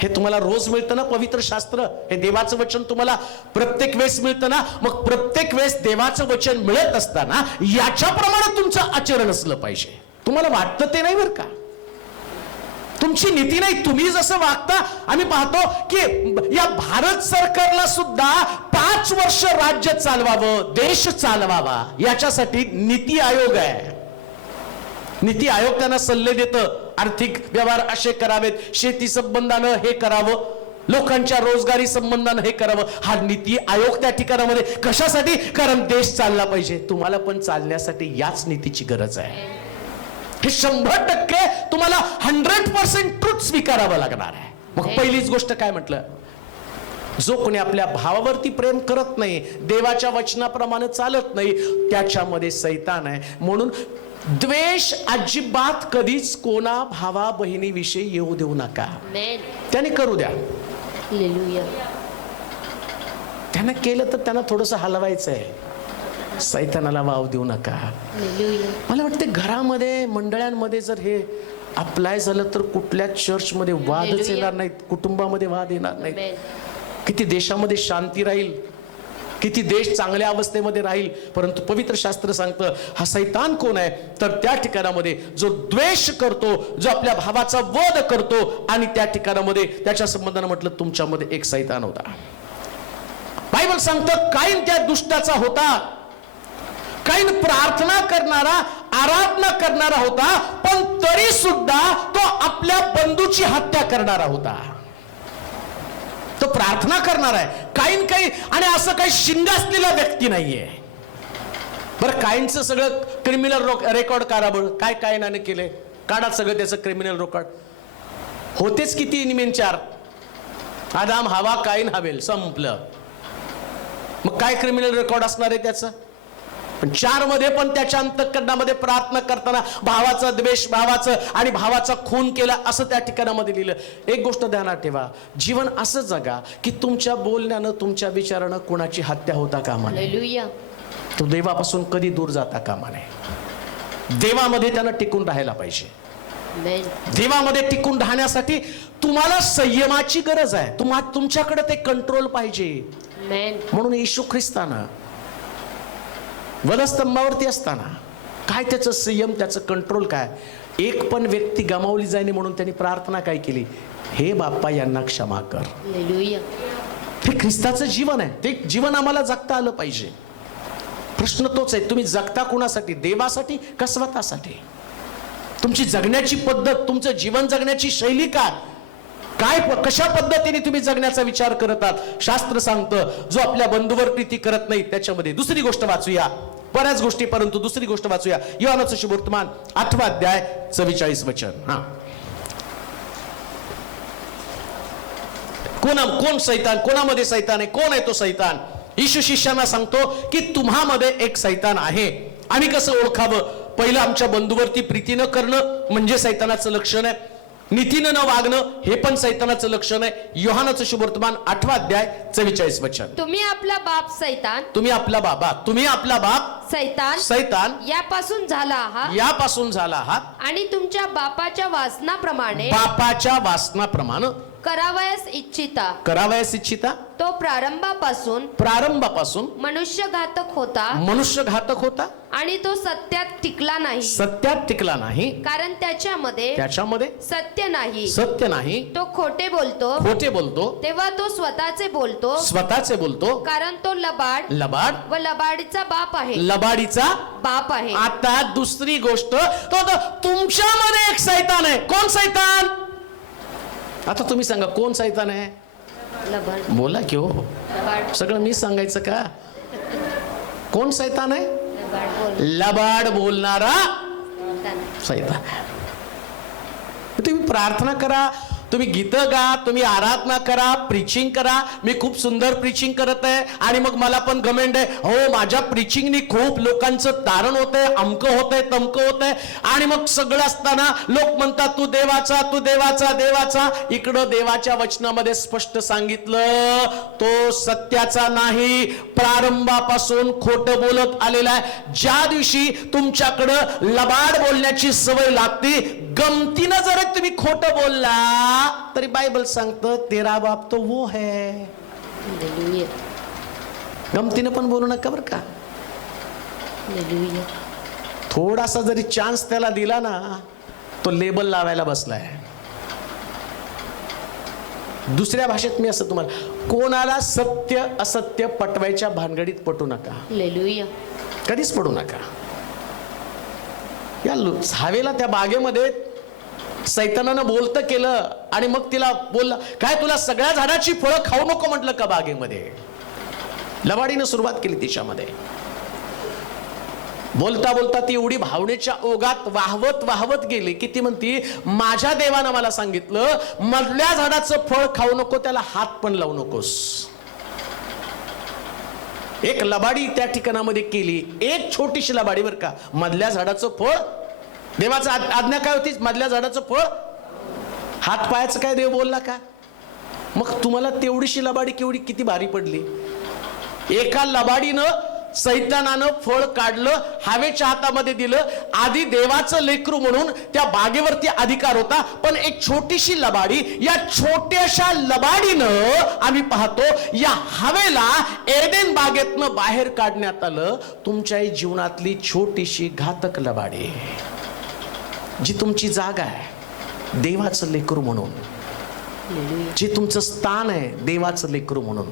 हे तुम्हाला रोज मिळतं ना पवित्र शास्त्र, हे देवाचं वचन तुम्हाला प्रत्येक वेळेस मिळतं ना. मग प्रत्येक वेळेस देवाचं वचन मिळत असताना याच्याप्रमाणे तुमचं आचरण असलं पाहिजे. तुम्हाला वाटतं ते नाही बरं का, तुमची नीती नाही. तुम्ही जसं वागता, आम्ही पाहतो की या भारत सरकारला सुद्धा 5 वर्ष राज्य चालवावं, देश चालवावा, याच्यासाठी नीती आयोग आहे. नीती आयोग त्यांना सल्ले देतं, आर्थिक व्यवहार असे करावेत, शेती संबंधानं हे करावं, लोकांच्या रोजगारी संबंधानं हे करावं. हा नीती आयोग त्या ठिकाणामध्ये कशासाठी? कारण देश चालला पाहिजे. तुम्हाला पण चालण्यासाठी याच नीतीची गरज आहे. हे 100% तुम्हाला 100% ट्रूथ स्वीकारावं लागणार आहे. मग पहिलीच गोष्ट काय म्हटलं? जो कोणी आपल्या भावावरती प्रेम करत नाही, देवाच्या वचनाप्रमाणे चालत नाही, त्याच्यामध्ये सैतान आहे. म्हणून द्वेष अजिबात कधीच कोणा भावा बहिणीविषयी येऊ देऊ नका. Amen. त्याने करू द्या. Hallelujah. त्यानं केलं तर त्यांना थोडंसं हलवायचं आहे. सैतानाला वाव देऊ नका. Hallelujah. मला वाटतं घरामध्ये, मंडळांमध्ये जर हे अप्लाय झालं तर कुठल्याच चर्चमध्ये वादच Hallelujah. येणार नाहीत, कुटुंबामध्ये वाद येणार नाहीत. Amen. किती देशामध्ये शांती राहील, किती देश चांगल्या अवस्थेमध्ये राहील. परंतु पवित्र शास्त्र सांगतं हा सैतान कोण आहे? तर त्या ठिकाणामध्ये जो द्वेष करतो, जो आपल्या भावाचा वध करतो, आणि त्या ठिकाणामध्ये त्याच्या संबंधानं म्हटलं तुमच्यामध्ये एक सैतान होता. बायबल सांगतं काईन त्या दुष्टाचा होता. काईन प्रार्थना करणारा, आराधना करणारा होता, पण तरी सुद्धा तो आपल्या बंधूची हत्या करणारा होता. तो प्रार्थना करणार आहे. काईन काही, आणि असं काही शिंग असलेला व्यक्ती नाहीये. बरं, काईनचं सगळं क्रिमिनल रेकॉर्ड काढा बरं. काय कायनाने केलंय? काढा सगळं त्याचं क्रिमिनल रेकॉर्ड. होतेच किती निमेन 4. आदाम, हवा, काईन, हवेल, संपलं. मग काय क्रिमिनल रेकॉर्ड असणार आहे त्याचं? पण 4 मध्ये पण त्याच्या अंतःकरणामध्ये प्रार्थना करताना भावाचा द्वेष, भावाचं आणि भावाचा खून केला, असं त्या ठिकाणामध्ये लिहिलं. एक गोष्ट ध्यानात ठेवा, जीवन असं जगा की तुमच्या बोलण्यानं, तुमच्या विचारानं कोणाची हत्या होता कामा नये. Hallelujah. तो देवापासून कधी दूर जाता कामा नये. देवामध्ये त्यानं टिकून राहायला पाहिजे. Amen. देवामध्ये टिकून राहण्यासाठी तुम्हाला संयमाची गरज आहे. तुमच्याकडे ते कंट्रोल पाहिजे. Amen. म्हणून येशू ख्रिस्तानं वधस्तंभावरती असताना काय त्याचं संयम, त्याचं कंट्रोल काय? एक पण व्यक्ती गमावली जाणे म्हणून त्यांनी प्रार्थना काय केली? हे बाप्पा यांना क्षमा कर. Hallelujah. हे ख्रिस्ताचं जीवन आहे, ते जीवन आम्हाला जगता आलं पाहिजे. प्रश्न तोच आहे, तुम्ही जगता कोणासाठी? देवासाठी का स्वतःसाठी? तुमची जगण्याची पद्धत, तुमचं जीवन जगण्याची शैली काय कशा पद्धतीने तुम्ही जगण्याचा विचार करत आहात? शास्त्र सांगतं, जो आपल्या बंधूवर प्रीती करत नाही त्याच्यामध्ये. दुसरी गोष्ट वाचूया, बऱ्याच गोष्टी, परंतु दुसरी गोष्ट वाचूया. योहानाचं शुभवर्तमान 8 अध्याय 44 वचन. कोण सैतान? कोणामध्ये सैतान आहे? कोण आहे तो सैतान? येशू शिष्यांना सांगतो की तुम्हामध्ये एक सैतान आहे. आम्ही कसं ओळखावं? पहिलं आमच्या बंधूवरती प्रीती न करणं म्हणजे सैतानाचं लक्षण आहे. नीतीनं न वागणं हे पण सैतानाचं लक्षण आहे. योहानाचं शुभवर्तमान 8 अध्याय 44 वचन. तुम्ही आपला बाप सैतान, तुम्ही आपला बाप सैतान यापासून झाला आहात, यापासून झाला आहात आणि तुमच्या बापाच्या वासनाप्रमाणे करावयास इच्छिता. तो प्रारंभापासून मनुष्यघातक होता आणि तो सत्यात टिकला नाही, कारण त्याच्यामध्ये सत्य नाही. तो खोटे बोलतो तेव्हा तो स्वतःचे बोलतो, कारण तो लबाड व लबाडीचा बाप आहे. आता दुसरी गोष्ट, तो तुमच्यामध्ये एक सैतान आहे. कोण सैतान? आता तुम्ही सांगा, कोण सैतान आहे? लबाड. बोला की हो, लबाड. सगळं मी सांगायचं का? कोण सैतान आहे? लबाड बोलणारा सैतान. तुम्ही प्रार्थना करा, तुम्ही गीतं गा, तुम्ही आराधना करा, प्रीचिंग करा. मी खूप सुंदर प्रीचिंग करत आहे आणि मग मला पण घमेंड आहे, हो माझ्या प्रीचिंगनी खूप लोकांचं तारण होतंय, अमकं होतंय, तमकं होतंय. आणि मग सगळं असताना लोक म्हणतात तू देवाचा. इकडं देवाच्या वचनामध्ये स्पष्ट सांगितलं, तो सत्याचा नाही, प्रारंभापासून खोटं बोलत आलेला आहे. ज्या दिवशी तुमच्याकडं लबाड बोलण्याची सवय लागते, गमतीनं जर तुम्ही खोटं बोलला तरी बाइबल सांगतं तेरा बाप तो वो है. गमतीनं पण बोलू नका बरं का. थोडासा जरी चान्स त्याला दिला ना, तो लेबल लावायला बसलाय. दुसऱ्या भाषेत मी असं तुम्हाला, कोणाला सत्य असत्य पटवायच्या भानगडीत पटू नका. कधीच पडू नका. या झावेला त्या बागेमध्ये सैतानानं बोलतं केलं आणि मग तिला बोलला, काय तुला सगळ्या झाडाची फळं खाऊ नको म्हटलं का बागेमध्ये? लबाडीनं सुरुवात केली तिच्यामध्ये. बोलता बोलता ती एवढी भावनेच्या ओघात वाहवत गेली की ती म्हणती, माझ्या देवानं मला सांगितलं मधल्या झाडाचं फळ खाऊ नको, त्याला हात पण लावू नकोस. एक लबाडी त्या ठिकाणामध्ये केली, एक छोटीशी लबाडी बर का. मधल्या झाडाचं फळ, देवाचा आज्ञा काय होती? मधल्या झाडाचं फळ, हात पायाचं काय देव बोलला का? मग तुम्हाला तेवढीशी लबाडी किती भारी पडली. एका लबाडीनं सैतानानं फळ काढलं, हवेच्या हातामध्ये दिलं. आधी देवाचं लेकरू म्हणून त्या बागेवरती अधिकार होता, पण एक छोटीशी लबाडी, या छोट्याशा लबाडीनं आम्ही पाहतो या हवेला एडेन बागेतनं बाहेर काढण्यात आलं. तुमच्या जीवनातली छोटीशी घातक लबाडी, जी तुमची जागा आहे देवाचं लेकरू म्हणून, जे तुमचं स्थान आहे देवाचं लेकरू म्हणून,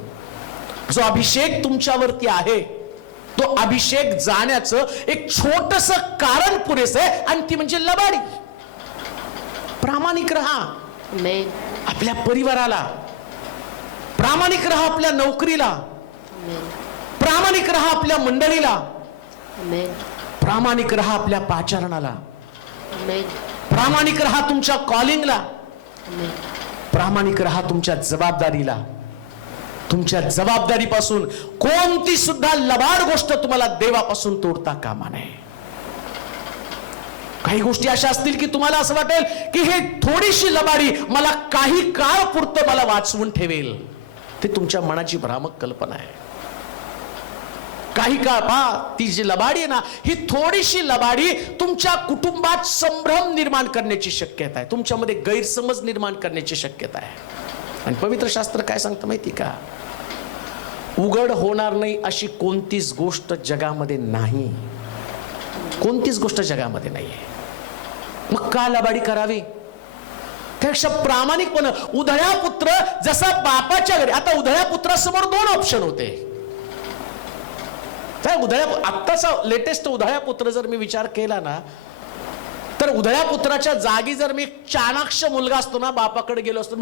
जो अभिषेक तुमच्यावरती आहे, तो अभिषेक जाण्याचं एक छोटस कारण पुरेसं आहे, आणि ती म्हणजे लबाडी. प्रामाणिक राहा आपल्या परिवाराला, प्रामाणिक राहा आपल्या नोकरीला, प्रामाणिक राहा आपल्या मंडळीला, प्रामाणिक राहा आपल्या पाचारणाला, प्रामाणिक राहा तुमच्या कॉलिंगला, प्रामाणिक राहा तुमच्या जबाबदारीला. तुमच्या जबाबदारीपासून कोणती सुद्धा लबाड गोष्ट तुम्हाला देवापासून तोडता कामा नये. काही गोष्टी अशा असतील की तुम्हाला असं वाटेल की हे थोडीशी लबाडी मला काही काळ पुरतं मला वाचवून ठेवेल. ते तुमच्या मनाची भ्रामक कल्पना आहे. काही काळ ती जी लबाडी आहे ना, ही थोडीशी लबाडी तुमच्या कुटुंबात संभ्रम निर्माण करण्याची शक्यता आहे, तुमच्यामध्ये गैरसमज निर्माण करण्याची शक्यता आहे. आणि पवित्र शास्त्र काय सांगतं माहिती का? उघड होणार नाही अशी कोणतीच गोष्ट जगामध्ये नाही. कोणतीच गोष्ट जगामध्ये नाही. मग का लबाडी करावी? त्यापेक्षा प्रामाणिकपणे उधळ्या पुत्र जसा बापाच्या घरी, आता उधळ्या पुत्रासमोर 2 ऑप्शन होते. त्या आत्ताचा लेटेस्ट उधळ्या पुत्र जर मी विचार केला ना, तर उधळ्या पुत्राच्या जागी जर मी चाणाक्ष मुलगा असतो ना, बापाकडे गेलो असतो,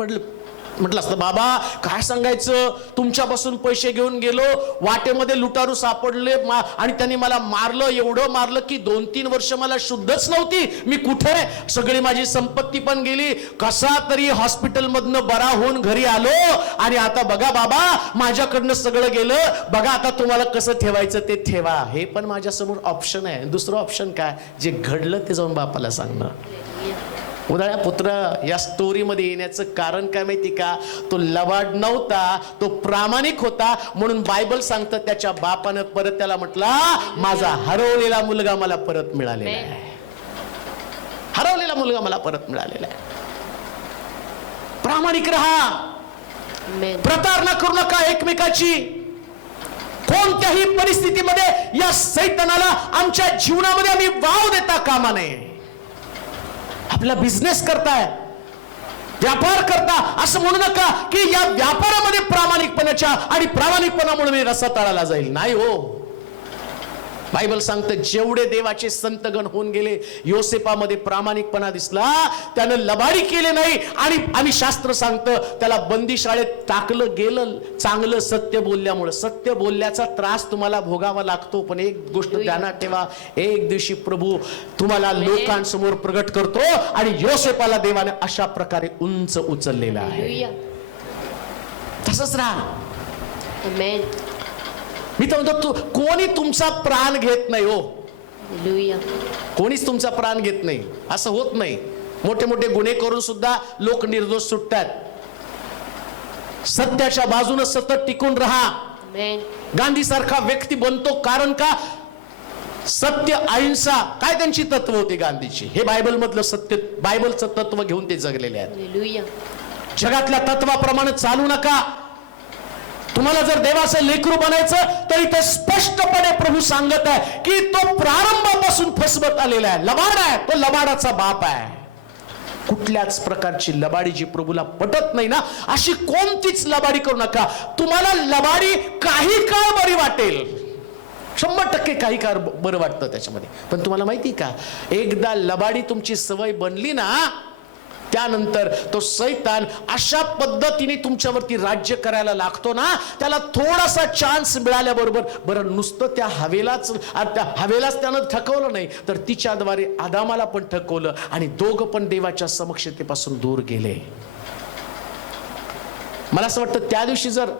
म्हटलं असतं, बाबा काय सांगायचं, तुमच्यापासून पैसे घेऊन गेलो, वाटेमध्ये लुटारू सापडले आणि त्यांनी मला मारलं, एवढं मारलं की 2-3 वर्ष मला शुद्धच नव्हती, मी कुठे, सगळी माझी संपत्ती पण गेली, कसा तरी हॉस्पिटल मधनं बरा होऊन घरी आलो, आणि आता बघा बाबा माझ्याकडनं सगळं गेलं, बघा आता तुम्हाला कसं ठेवायचं ते ठेवा. हे पण माझ्यासमोर ऑप्शन आहे. दुसरं ऑप्शन काय, जे घडलं ते जाऊन बापाला सांगणं. उधळ्या पुत्र या स्टोरीमध्ये येण्याचं कारण काय माहिती का, तो लबाड नव्हता, तो प्रामाणिक होता. म्हणून बायबल सांगतं त्याच्या बापानं परत त्याला म्हटला, माझा हरवलेला मुलगा मला परत मिळालेला आहे. हरवलेला मुलगा मला परत मिळालेला आहे. प्रामाणिक राहा, प्रतारणा करू नका एकमेकाची. कोणत्याही परिस्थितीमध्ये या सैतानाला आमच्या जीवनामध्ये आम्ही वाव देता कामा नये. आपला बिझनेस करताय, व्यापार करता, असं म्हणू नका की या व्यापारामध्ये प्रामाणिकपणाच्या आणि प्रामाणिकपणामुळे मी रस्ता तळाला जाईल. नाही हो. बायबल सांगतं जेवढे देवाचे संतगण होऊन गेले, योसेफामध्ये प्रामाणिकपणा दिसला, त्यानं लबाडी केली नाही. आणि शास्त्र सांगतं त्याला बंदीशाळेत टाकलं गेलं, चांगलं सत्य बोलल्यामुळे. सत्य बोलल्याचा त्रास तुम्हाला भोगावा लागतो, पण एक गोष्ट ध्यानात ठेवा, एक दिवशी प्रभू तुम्हाला लोकांसमोर प्रगट करतो. आणि योसेफाला देवाने अशा प्रकारे उंच उचललेला आहे. तसंच राहा. मी तर म्हणतो, कोणी तुमचा प्राण घेत नाही हो. कोणीच तुमचा प्राण घेत नाही, असं होत नाही. मोठे मोठे गुन्हे करून सुद्धा लोक निर्दोष सुटतात. सत्याच्या बाजूने सतत टिकून राहा. गांधी सारखा व्यक्ती बनतो कारण का, सत्य अहिंसा काय त्यांची तत्व होती गांधीची. हे बायबल मधलं सत्य, बायबलचं तत्व घेऊन ते जगलेले आहेत. जगातल्या तत्वाप्रमाणे चालू नका. तुम्हाला जर देवाचं लेकरू बनायचं तर इथे स्पष्टपणे प्रभू सांगत आहे की तो प्रारंभापासून फसवत आलेला आहे, लबाड आहे, तो लबाडाचा बाप आहे. कुठल्याच प्रकारची लबाडी जी प्रभूला पटत नाही ना, अशी कोणतीच लबाडी करू नका. तुम्हाला लबाडी काही काळ बरी वाटेल, 100% काही काळ बरं वाटतं त्याच्यामध्ये, पण तुम्हाला माहिती का, एकदा लबाडी तुमची सवय बनली ना, त्यानंतर तो सैतान अशा पद्धतीने तुमच्यावरती राज्य करायला लागतो ना, त्याला थोडासा चान्स मिळाल्याबरोबर, बरं नुसतं त्या हवेलाच त्यानं ठकवलं नाही, तर तिच्याद्वारे आदामाला पण ठकवलं आणि दोघं पण देवाच्या समक्षतेपासून दूर गेले. मला असं वाटतं त्या दिवशी जर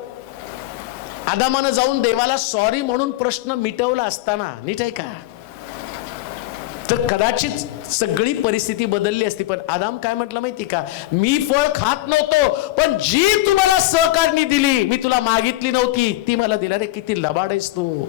आदामानं जाऊन देवाला सॉरी म्हणून प्रश्न मिटवला असताना, नीट आहे का, तर कदाचित सगळी परिस्थिती बदलली असती. पण आदाम काय म्हटलं माहिती का, मी फळ खात नव्हतो, पण जी तुम्हाला सहकारणी दिली, मी तुला मागितली नव्हती, ती मला दिला. रे किती लबाड आहेस तू.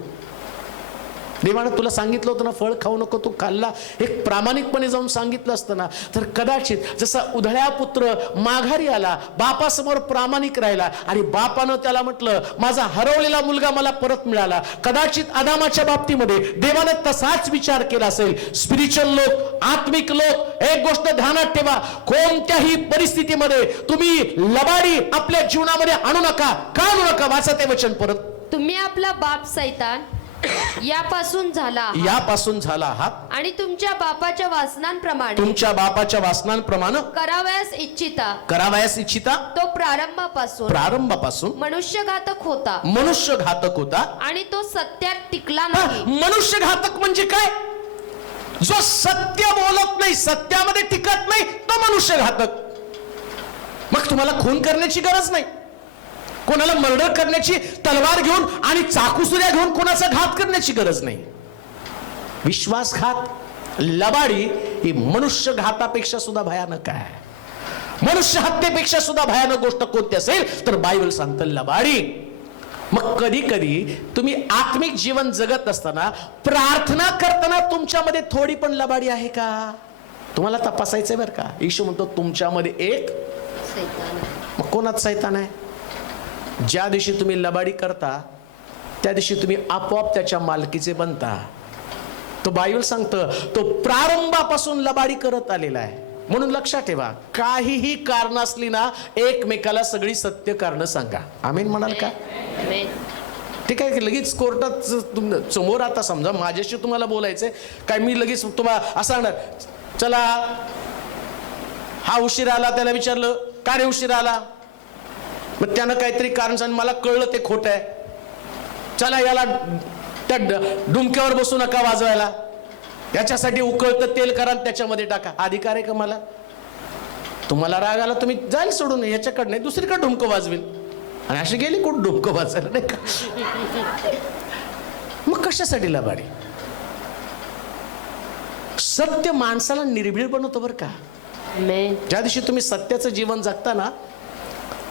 देवानं तुला सांगितलं होतं ना फळ खाऊ नको, तू खाल्ला. एक प्रामाणिकपणे जाऊन सांगितलं असतं ना, तर कदाचित जसा उधळ्या पुत्र माघारी आला, बापासमोर प्रामाणिक राहिला आणि बापानं त्याला म्हटलं माझा हरवलेला मुलगा मला परत मिळाला. कदाचित आदामाच्या बाबतीमध्ये देवानं तसाच विचार केला असेल. स्पिरिच्युअल लोक, आत्मिक लोक, एक गोष्ट ध्यानात ठेवा, कोणत्याही परिस्थितीमध्ये तुम्ही लबाडी आपल्या जीवनामध्ये आणू नका. का आणू नका? वाचा ते वचन परत. तुम्ही आपला बाप सैतान यापासून झाला आहात आणि तुमच्या बापाच्या वासनांप्रमाणे करावयास इच्छिता तो प्रारंभापासून मनुष्यघातक होता आणि तो सत्यात टिकला नाही. मनुष्यघातक म्हणजे काय? जो सत्य बोलत नाही, सत्यामध्ये टिकत नाही, तो मनुष्यघातक. मग तुम्हाला खून करण्याची गरज नाही, कोणाला मर्डर करण्याची तलवार घेऊन आणि चाकूसुऱ्या घेऊन कोणाचा घात करण्याची गरज नाही. विश्वासघात, लबाडी ही मनुष्य घातापेक्षा सुद्धा भयानक आहे. मनुष्य हत्येपेक्षा सुद्धा भयानक गोष्ट कोणती असेल तर बायबल सांगतं लबाडी. मग कधी कधी तुम्ही आत्मिक जीवन जगत असताना, प्रार्थना करताना तुमच्यामध्ये थोडी पण लबाडी आहे का, तुम्हाला तपासायचंय बरं का. येशू म्हणतो तुमच्यामध्ये एक सैतान. मग कोणात सैतान आहे? ज्या दिवशी तुम्ही लबाडी करता त्या दिवशी तुम्ही आपोआप त्याच्या मालकीचे बनता. तो बायबल सांगतं तो प्रारंभापासून लबाडी करत आलेला आहे. म्हणून लक्षात ठेवा, काहीही कारण असली ना, एकमेकाला सगळी सत्य कारण सांगा. आमेन म्हणाल का? ठीक आहे. लगेच कोर्टात समोर, आता समजा माझ्याशी तुम्हाला बोलायचंय काय, मी लगेच तुम्हाला असं सांगणार, चला हा उशीर आला, त्याला विचारलं का रे उशीर आला, मग त्यानं काहीतरी कारण सांग, मला कळलं ते खोटं आहे, चला याला त्या डुमक्यावर बसू नका वाजवायला, याच्यासाठी उकळतं तेल करा त्याच्यामध्ये टाका. अधिकार आहे का मला? तुम्हाला राग आला तुम्ही जाईल सोडून, याच्याकडे नाही दुसरीकडे डुमकं वाजवेल. आणि अशी गेली कुठं डुमकं वाजायला, नाही का? मग कशासाठी लबाडी? सत्य माणसाला निर्भीड बनवतं बरं का. ज्या दिवशी तुम्ही सत्याचं जीवन जगता ना,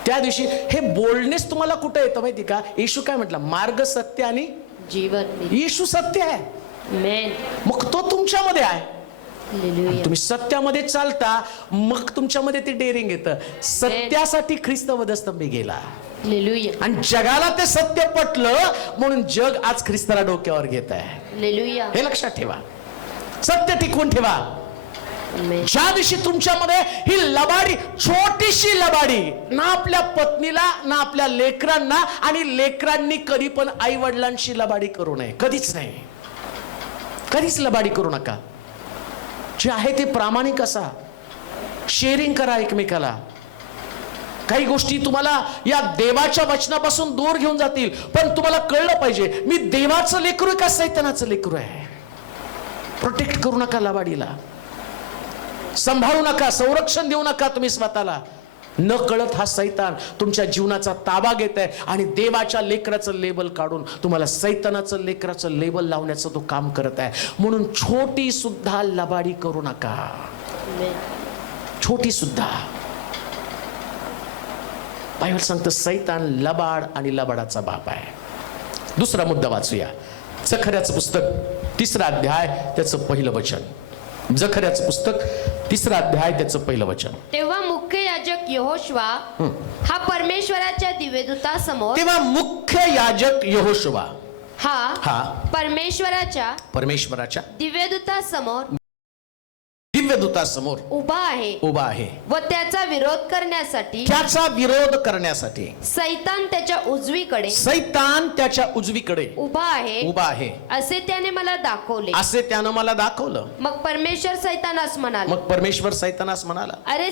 त्या दिवशी हे बोलणेच तुम्हाला कुठं येतं माहिती का? येशू काय म्हटलं? मार्ग, सत्य आणि जीवन. येशू सत्य आहे, मग तो तुमच्यामध्ये आहे. तुम्ही सत्यामध्ये चालता, मग तुमच्यामध्ये ते डेअरिंग येतं. सत्यासाठी ख्रिस्त वधस्तंभी गेला आणि जगाला ते सत्य पटलं, म्हणून जग आज ख्रिस्ताला डोक्यावर घेत आहे. हे लक्षात ठेवा, सत्य टिकवून ठेवा. ज्या दिवशी तुमच्यामध्ये ही लबाडी, छोटीशी लबाडी, ना आपल्या पत्नीला ना आपल्या लेकरांना, आणि लेकरांनी कधी पण आई वडिलांशी लबाडी करू नये, कधीच नाही, कधीच लबाडी करू नका. जे आहे ते प्रामाणिक असा, शेअरिंग करा एकमेकाला. काही गोष्टी तुम्हाला या देवाच्या वचनापासून दूर घेऊन जातील, पण तुम्हाला कळलं पाहिजे मी देवाचं लेकरू आहे का सैतानाचं लेकरू आहे. प्रोटेक्ट करू नका लबाडीला, सांभाळू नका, संरक्षण देऊ नका तुम्ही स्वतःला. न कळत हा सैतान तुमच्या जीवनाचा ताबा घेत आहे आणि देवाच्या लेकराचं लेबल काढून तुम्हाला सैतानाचं लेकराचं लेबल लावण्याचं तो काम करत आहे. म्हणून छोटी सुद्धा लबाडी करू नका, छोटी सुद्धा. बायबल सांगतं सैतान लबाड आणि लबाडाचा बाप आहे. दुसरा मुद्दा वाचूया, जखर्याचं पुस्तक 3रा अध्याय त्याचं पहिलं वचन. जखर्याचं पुस्तक 3रा अध्याय त्याचं पहिलं वचन. तेव्हा मुख्य याजक यहोशुवा हा परमेश्वराच्या दिव्यदूतासमोर, तेव्हा मुख्य याजक यहोशुवा हा परमेश्वराच्या दिव्यदूतासमोर दिव्यदूतासमोर उभा आहे व त्याचा विरोध करण्यासाठी सैतान त्याच्या उजवीकडे उभा आहे असे त्याने मला दाखवलं. मग परमेश्वर सैतानास म्हणाला, अरे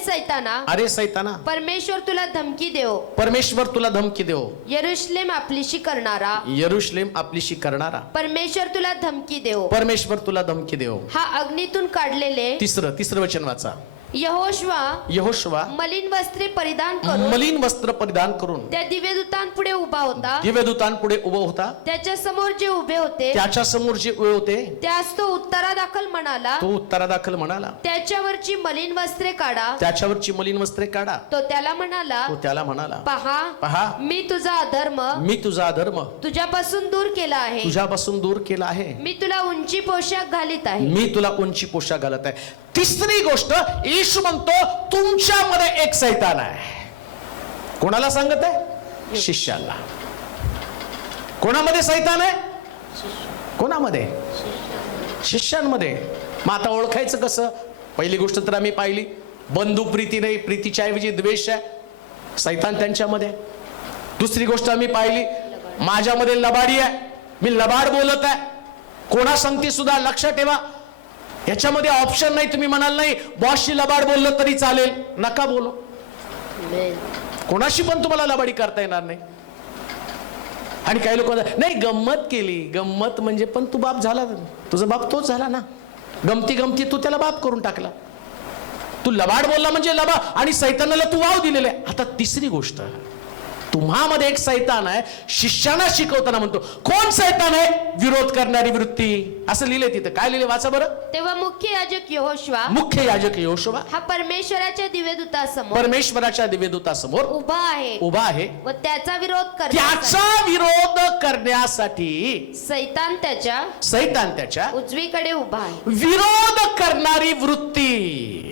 सैताना, परमेश्वर तुला धमकी देव, यरूशलेम आपलीशी करणारा परमेश्वर तुला धमकी देव. हा अग्नीतून काढलेले. तिसरं वचन वाचा. यहोशुवा मलिन वस्त्र परिधान करून त्या दिव्यदूतांपुढे उभा होता. त्याच्या समोर जे उभे होते त्यास तो उत्तरादाखल म्हणाला, त्याच्यावरची मलिन वस्त्रे काढा. तो त्याला म्हणाला, पहा मी तुझा अधर्म तुझ्यापासून दूर केला आहे. मी तुला उंची पोशाख घालत आहे. तिसरी गोष्ट येशू म्हणतो तुमच्यामध्ये एक सैतान आहे. कोणाला सांगत आहे? शिष्याला. कोणामध्ये सैतान आहे? कोणामध्ये? शिष्यांमध्ये. मग आता ओळखायचं कसं? पहिली गोष्ट तर आम्ही पाहिली, बंधू प्रीती नाही, प्रीतीच्या ऐवजी द्वेष आहे, सैतान त्यांच्यामध्ये. दुसरी गोष्ट आम्ही पाहिली, माझ्यामध्ये लबाडी आहे, मी लबाड बोलत आहे. कोणा संगती सुद्धा लक्षात ठेवा, याच्यामध्ये ऑप्शन नाही. तुम्ही म्हणाल नाही बॉसशी लबाड बोललं तरी चालेल, नका बोलो. कोणाशी पण तुम्हाला लबाडी करता येणार नाही. आणि काही लोक नाही गंमत केली, गंमत म्हणजे पण तू बाप झाला, तुझा बाप तोच झाला ना. गमती तू त्याला बाप करून टाकला. तू लबाड बोलला म्हणजे लबाड, आणि सैतानाला तू वाव दिलेला आहे. आता तिसरी गोष्ट, तुम्हामध्ये एक सैतान आहे. शिष्यांना शिकवताना म्हणतो कोण सैतान आहे? विरोध करणारी वृत्ती, असं लिहिले तिथे. काय लिहिले वाचा बरं. तेव्हा मुख्य याजक यहोशुवा हा परमेश्वराच्या दिव्यदूतासमोर उभा आहे व त्याचा विरोध करण्यासाठी सैतान त्याच्या उजवीकडे उभा आहे. विरोध करणारी वृत्ती.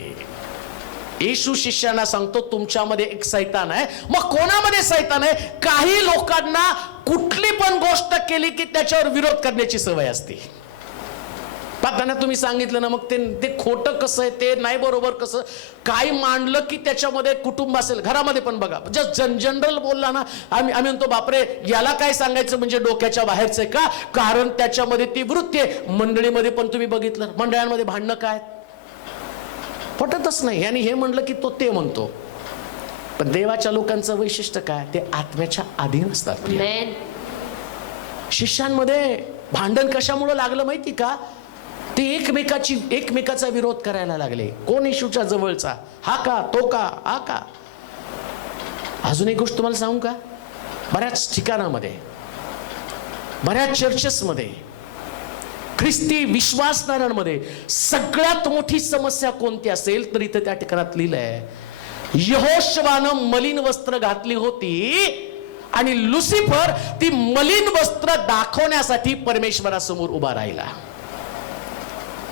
येशू शिष्यांना सांगतो तुमच्यामध्ये एक सैतान आहे. मग कोणामध्ये सैतान आहे? काही लोकांना कुठली पण गोष्ट केली की त्याच्यावर विरोध करण्याची सवय असते. त्यांना तुम्ही सांगितलं ना, मग ते खोटं कसं आहे, ते नाही बरोबर कसं काय मांडलं की त्याच्यामध्ये कुटुंब असेल. घरामध्ये पण बघा, जनरल बोलला ना, आम्ही म्हणतो बापरे याला काय सांगायचं, म्हणजे डोक्याच्या बाहेरचं आहे का, कारण त्याच्यामध्ये ती वृत्ती आहे. मंडळीमध्ये पण तुम्ही बघितलं, मंडळांमध्ये भांडणं काय पटतच नाही, आणि हे म्हणलं की तो ते म्हणतो. पण देवाच्या लोकांचं वैशिष्ट्य काय, ते आत्म्याच्या अधीन असतात. शिष्यांमध्ये भांडण कशामुळे लागलं माहिती का, ते एकमेकाचा विरोध करायला लागले. कोण येशूच्या जवळचा, हा का, तो का, हा का. अजून एक गोष्ट तुम्हाला सांगू का, बऱ्याच ठिकाणामध्ये, बऱ्याच चर्चेसमध्ये, ख्रिस्ती विश्वासणाऱ्यांमध्ये सगळ्यात मोठी समस्या कोणती असेल तर इथं त्या ठिकाणात लिहिलंय, यहोशवानं मलिन वस्त्र घातली होती आणि लुसिफर ती मलिन वस्त्र दाखवण्यासाठी परमेश्वरासमोर उभा राहिला.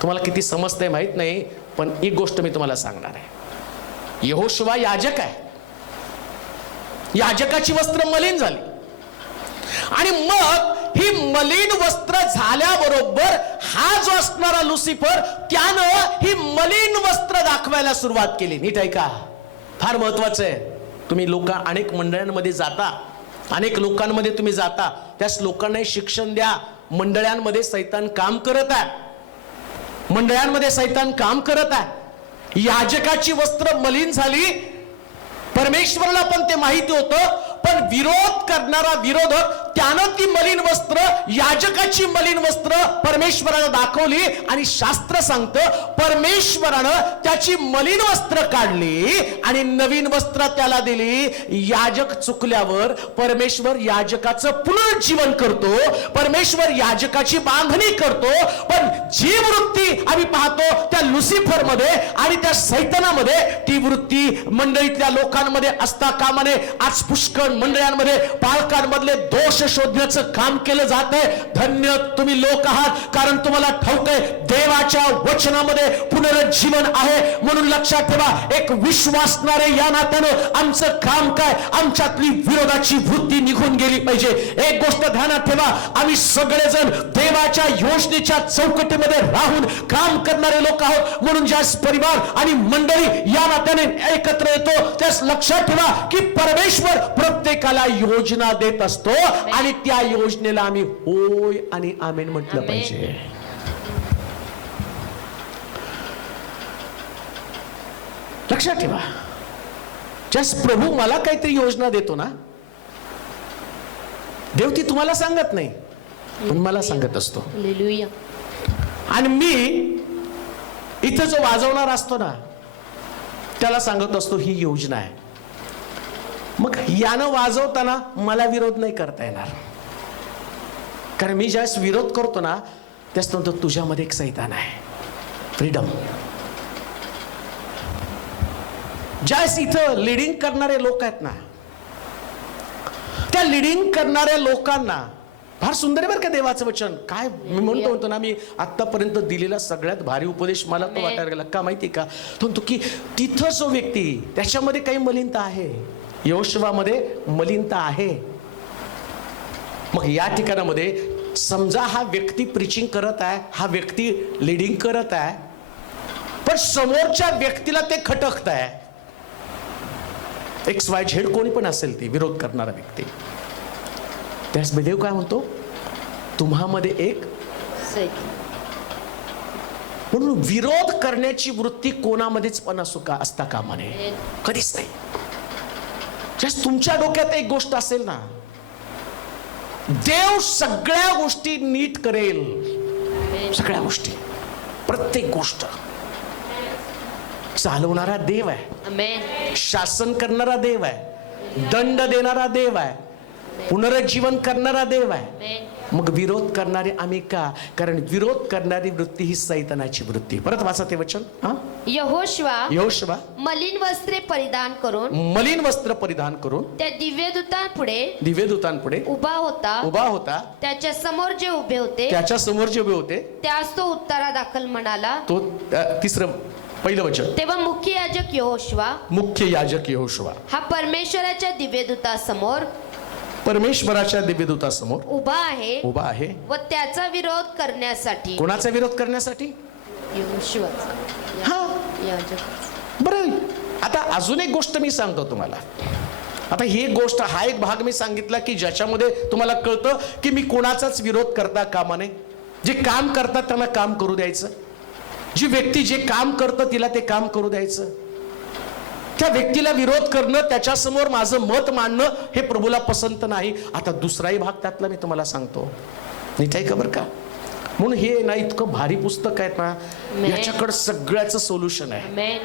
तुम्हाला किती समजतंय माहित नाही, पण एक गोष्ट मी तुम्हाला सांगणार आहे. यहोशुवा याजक आहे, याजकाची वस्त्र मलिन झाली, आणि मग ही मलिन वस्त्र झाल्याबरोबर हा जो असणारा लुसिफर त्यानं ही मलिन वस्त्र दाखवायला सुरुवात केली. नीट ऐका, फार महत्वाचं आहे. तुम्ही अनेक मंडळांमध्ये जाता, अनेक लोकांमध्ये तुम्ही जाता, त्याच लोकांनाही शिक्षण द्या. मंडळांमध्ये सैतान काम करत आहे, मंडळांमध्ये सैतान काम करत आहे. याजकाची वस्त्र मलिन झाली, परमेश्वराला पण ते माहिती होतं, पण विरोध करणारा विरोधक त्यानं ती मलिन वस्त्र, याजकाची मलिन वस्त्र परमेश्वराला दाखवली, आणि शास्त्र सांगतं परमेश्वरानं त्याची मलिन वस्त्र काढली आणि नवीन वस्त्र त्याला दिली. याजक चुकल्यावर परमेश्वर याजकाचं पुनर्जीवन करतो, परमेश्वर याजकाची बांधणी करतो. पण जी वृत्ती आम्ही पाहतो त्या लुसिफर मध्ये आणि त्या सैतानामध्ये, ती वृत्ती मंडळीतल्या लोकांमध्ये असता कामा नये. आज पुष्कळ मंडळांमध्ये पालकांमधले दोष शोधण्याचं काम केलं जात आहे. धन्य तुम्ही लोक आहात, कारण तुम्हाला ठाऊक आहे देवाच्या वचनामध्ये पुनरुज्जीवन आहे. म्हणून लक्षात ठेवा, एक विश्वासणारे या नात्यानं आमचं काम काय, आमच्यातली विरोधाची वृत्ती निघून गेली पाहिजे. एक गोष्ट ध्यानात ठेवा, आम्ही सगळेजण देवाच्या योजनेच्या चौकटीमध्ये राहून काम करणारे लोक आहोत. म्हणून ज्यास परिवार आणि मंडळी या नात्याने एकत्र येतो, त्यास लक्षात ठेवा की परमेश्वर प्रत्येकाला योजना देत असतो, आणि त्या योजनेला आम्ही होय आणि आमेन म्हटलं पाहिजे. लक्षात ठेवा, ज्यास प्रभू मला काहीतरी योजना देतो ना, देव ती तुम्हाला सांगत नाही, पण मला सांगत असतो. आणि मी इथं जो वाजवणार असतो ना, त्याला सांगत असतो ही योजना आहे. मग यानं वाजवताना मला विरोध नाही करता येणार, कारण मी ज्यावेळेस विरोध करतो ना, त्याच नंतर तुझ्यामध्ये एक सैतान आहे, फ्रीडम. ज्यावेळेस इथं लिडिंग करणारे लोक आहेत ना, त्या लिडिंग करणाऱ्या लोकांना फार सुंदर आहे बरं का देवाचं वचन. काय मी म्हणतो ना, मी आतापर्यंत दिलेला सगळ्यात भारी उपदेश मला तो वाटायला गेला. का माहिती का, तो म्हणतो की तिथं जो व्यक्ती, त्याच्यामध्ये काही मलिनता आहे, यहोशुवामध्ये मलिनता आहे. मग या ठिकाणामध्ये समजा हा व्यक्ती प्रीचिंग करत आहे, हा व्यक्ती लिडिंग करत आहे, पण समोरच्या व्यक्तीला ते खटकत आहे. XYZ कोणी पण असेल ती विरोध करणारा व्यक्ती, त्यास देव काय म्हणतो, तुम्हामध्ये एक. म्हणून विरोध करण्याची वृत्ती कोणामध्येच पण असता कामा नये, कधीच नाही. जस्ट तुमच्या डोक्यात एक गोष्ट असेल ना, देव सगळ्या गोष्टी नीट करेल, सगळ्या गोष्टी, प्रत्येक गोष्ट. चालवणारा देव आहे, शासन करणारा देव आहे, दंड देणारा देव आहे, पुनरुज्जीवन करणारा देव आहे. मग विरोध करणारे आम्ही का, कारण विरोध करणारी वृत्ती ही सैतानाची वृत्ती. परत वाचा ते वचन. यहोशुवा मलिन वस्त्रे परिधान करून त्या दिव्यदूतांपुढे उभा होता. त्याच्या समोर जे उभे होते त्यास तो उत्तरा दाखल म्हणाला. तो तिसरं पहिलं वचन. तेव्हा मुख्य याजक यहोशुवा हा परमेश्वराच्या दिव्यदूतासमोर परमेश्वराच्या दिव्यदूतासमोर उभा आहे व त्याचा विरोध करण्यासाठी. कोणाचा विरोध करण्यासाठी? यहोशुवाचा. हा बरं. आता अजून एक गोष्ट मी सांगतो तुम्हाला. आता ही एक गोष्ट, हा एक भाग मी सांगितला की ज्याच्यामध्ये तुम्हाला कळतं की मी कोणाचाच विरोध करता कामा नये. जे काम करतात त्यांना काम करू द्यायचं. जी व्यक्ती जे काम करतं तिला ते काम करू द्यायचं. त्या व्यक्तीला विरोध करणं, त्याच्यासमोर माझं मत मांडणं हे प्रभूला पसंत नाही. आता दुसराही भाग त्यातला मी तुम्हाला सांगतो. नीट आहे का बरं का? म्हणून हे ना इतकं भारी पुस्तक आहे ना, याच्याकडे सगळ्याचं सोल्युशन आहे.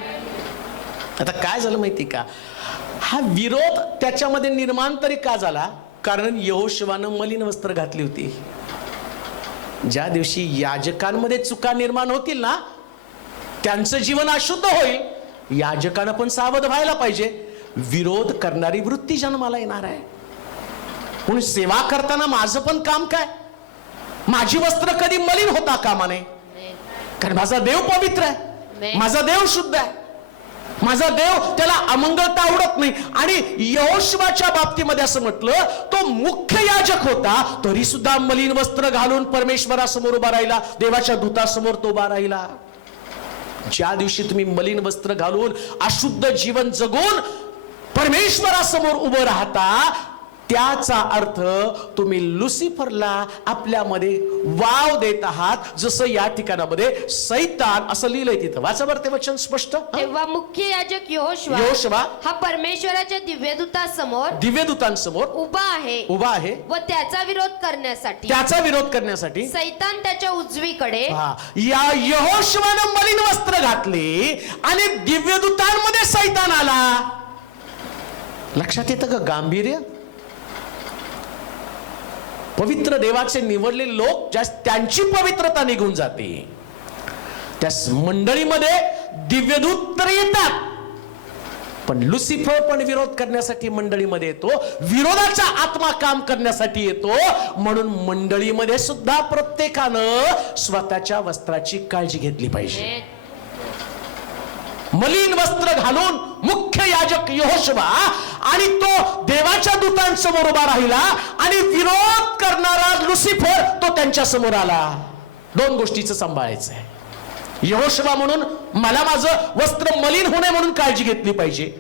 आता काय झालं माहिती का? हा विरोध त्याच्यामध्ये निर्माण तरी का झाला? कारण यहोशुवानं मलिन वस्त्र घातली होती. ज्या दिवशी याजकांमध्ये चुका निर्माण होतील ना, त्यांचं जीवन अशुद्ध होईल. याजकानं पण सावध व्हायला पाहिजे. विरोध करणारी वृत्ती जन्माला येणार आहे. म्हणून सेवा करताना माझं पण काम काय? माझी वस्त्र कधी मलिन होता कामा नये. कारण माझा देव पवित्र आहे, माझा देव शुद्ध आहे, माझा देव त्याला अमंगलता आवडत नाही. आणि यहोशुवाच्या बाबतीमध्ये असं म्हटलं, तो मुख्य याजक होता तरी सुद्धा मलिन वस्त्र घालून परमेश्वरासमोर उभा राहिला, देवाच्या दूतासमोर तो उभा राहिला. ज्या दिवशी तुम्ही मलिन वस्त्र घालून अशुद्ध जीवन जगून परमेश्वरासमोर उभं राहता, त्याचा अर्थ तुम्ही लुसिफरला आपल्यामध्ये वाव देत आहात. जसं या ठिकाणामध्ये सैतान असं लिहिलंय तिथं. वाचा बरं ते वचन स्पष्ट. तेव्हा मुख्य याजक यहोशुवा हा परमेश्वराच्या दिव्यदूतांसमोर उभा आहे व त्याचा विरोध करण्यासाठी सैतान त्याच्या उजवीकडे. या यहोशुवानं मलिन वस्त्र घातले आणि दिव्यदूतांमध्ये सैतान आला. लक्षात येतं का गांभीर्य? पवित्र देवाचे निवडलेले लोक, त्यांची पवित्रता निघून जाते. त्या मंडळीमध्ये दिव्यदूत तर येतात, पण लुसिफर पण विरोध करण्यासाठी मंडळीमध्ये येतो. विरोधाचा आत्मा काम करण्यासाठी येतो. म्हणून मंडळीमध्ये सुद्धा प्रत्येकानं स्वतःच्या वस्त्राची काळजी घेतली पाहिजे. मलिन वस्त्र घालून मुख्य याजक यहोशुवा आणि तो देवाच्या दूतांसमोर उभा राहिला आणि विरोध करणारा लुसिफर तो त्यांच्या समोर आला. दोन गोष्टीचं सांभाळायचं आहे. यहोशुवा म्हणून मला माझं वस्त्र मलिन होणे म्हणून काळजी घेतली पाहिजे.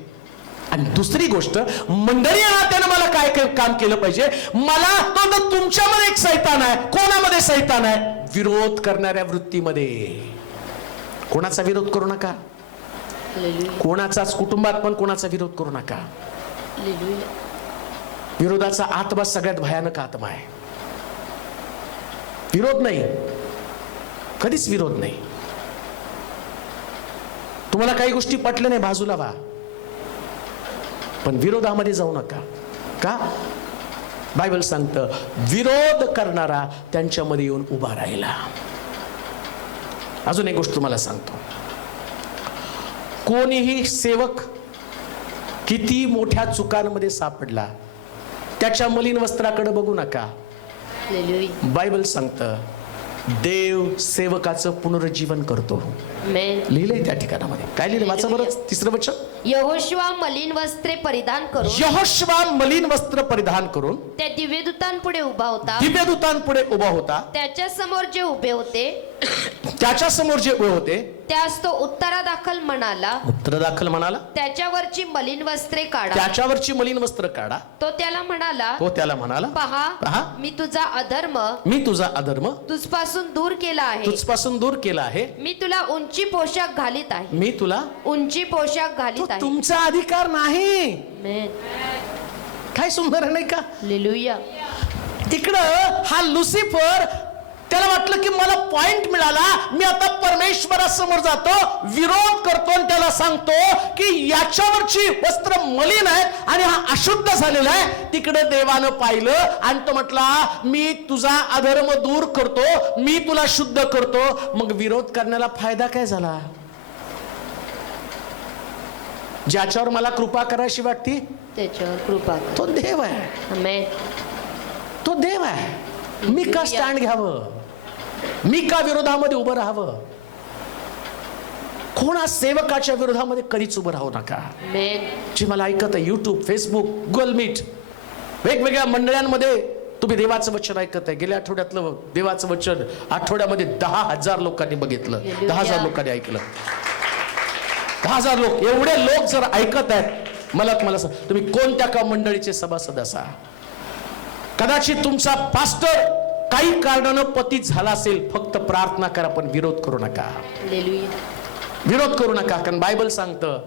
आणि दुसरी गोष्ट, मंडळी नात्यानं मला काय काम केलं पाहिजे? मला तो तुमच्यामध्ये एक सैतान आहे. कोणामध्ये सैतान आहे? विरोध करणाऱ्या वृत्तीमध्ये. कोणाचा विरोध करू नका. कोणाचाच कुटुंबात पण कोणाचा विरोध करू नका. विरोधाचा आत्मा सगळ्यात भयानक आत्मा आहे. विरोध नाही, कधीच विरोध नाही. तुम्हाला काही गोष्टी पटल्या नाही, बाजूला व्हा, पण विरोधामध्ये जाऊ नका. का? बायबल सांगतं विरोध करणारा त्यांच्यामध्ये येऊन उभा राहिला. अजून एक गोष्ट तुम्हाला सांगतो. कोणीही सेवक किती मोठ्या चुकांमध्ये सापडला, त्याच्या मलिन वस्त्राकडे बघू नका. बायबल सांगतं देव सेवकाचं पुनरुज्जीवन करतो. लिहिलंय त्या ठिकाणामध्ये. काय लिहिलं? वाचा बरं तिसरं वचन. यहोशुवा मलिन वस्त्र परिधान करून त्या दिव्यदूतांपुढे उभा होता. त्याच्या समोर जे उभे होते त्यास तो उत्तरादाखल म्हणाला, त्याच्यावरची मलिन वस्त्रे काढा. तो त्याला म्हणाला, पहा मी तुझा अधर्म तुझपासून दूर केला आहे. मी तुला उंची पोशाख घालीत आहे. तुमचा अधिकार नाही. काय सुंदर नाही का? हालेलुया. तिकडं हा लुसिफर, त्याला वाटलं की मला पॉइंट मिळाला, मी आता परमेश्वरासमोर जातो, विरोध करतो आणि त्याला सांगतो की याच्यावरची वस्त्र मलिन आहेत आणि हा अशुद्ध झालेला आहे. तिकडे देवानं पाहिलं आणि तो म्हटला मी तुझा अधर्म दूर करतो, मी तुला शुद्ध करतो. मग विरोध करण्याला फायदा काय झाला? ज्याच्यावर मला कृपा करायची वाटती त्याच्यावर कृपा तो देव आहे. आमेन. तो देव आहे. मी का स्टँड घ्यावं? मी का विरोधामध्ये उभं राहावं? कोणा सेवकाच्या विरोधामध्ये कधीच उभं राहू नका. जे मला ऐकत आहे, युट्यूब, फेसबुक, गुगल मीट, वेगवेगळ्या मंडळांमध्ये तुम्ही देवाचं वचन ऐकत आहे. गेल्या आठवड्यातलं देवाचं वचन आठवड्यामध्ये 10,000 लोकांनी बघितलं, 10,000 लोकांनी ऐकलं. 10,000 लोक, एवढे लोक जर ऐकत आहेत, मला सांग, तुम्ही कोणत्या का मंडळीचे सभासद असा. कदाचित तुमचा पास्टर काही कारणानं पतित झाला असेल, फक्त प्रार्थना करा, पण विरोध करू नका. विरोध करू नका, कारण बायबल सांगतं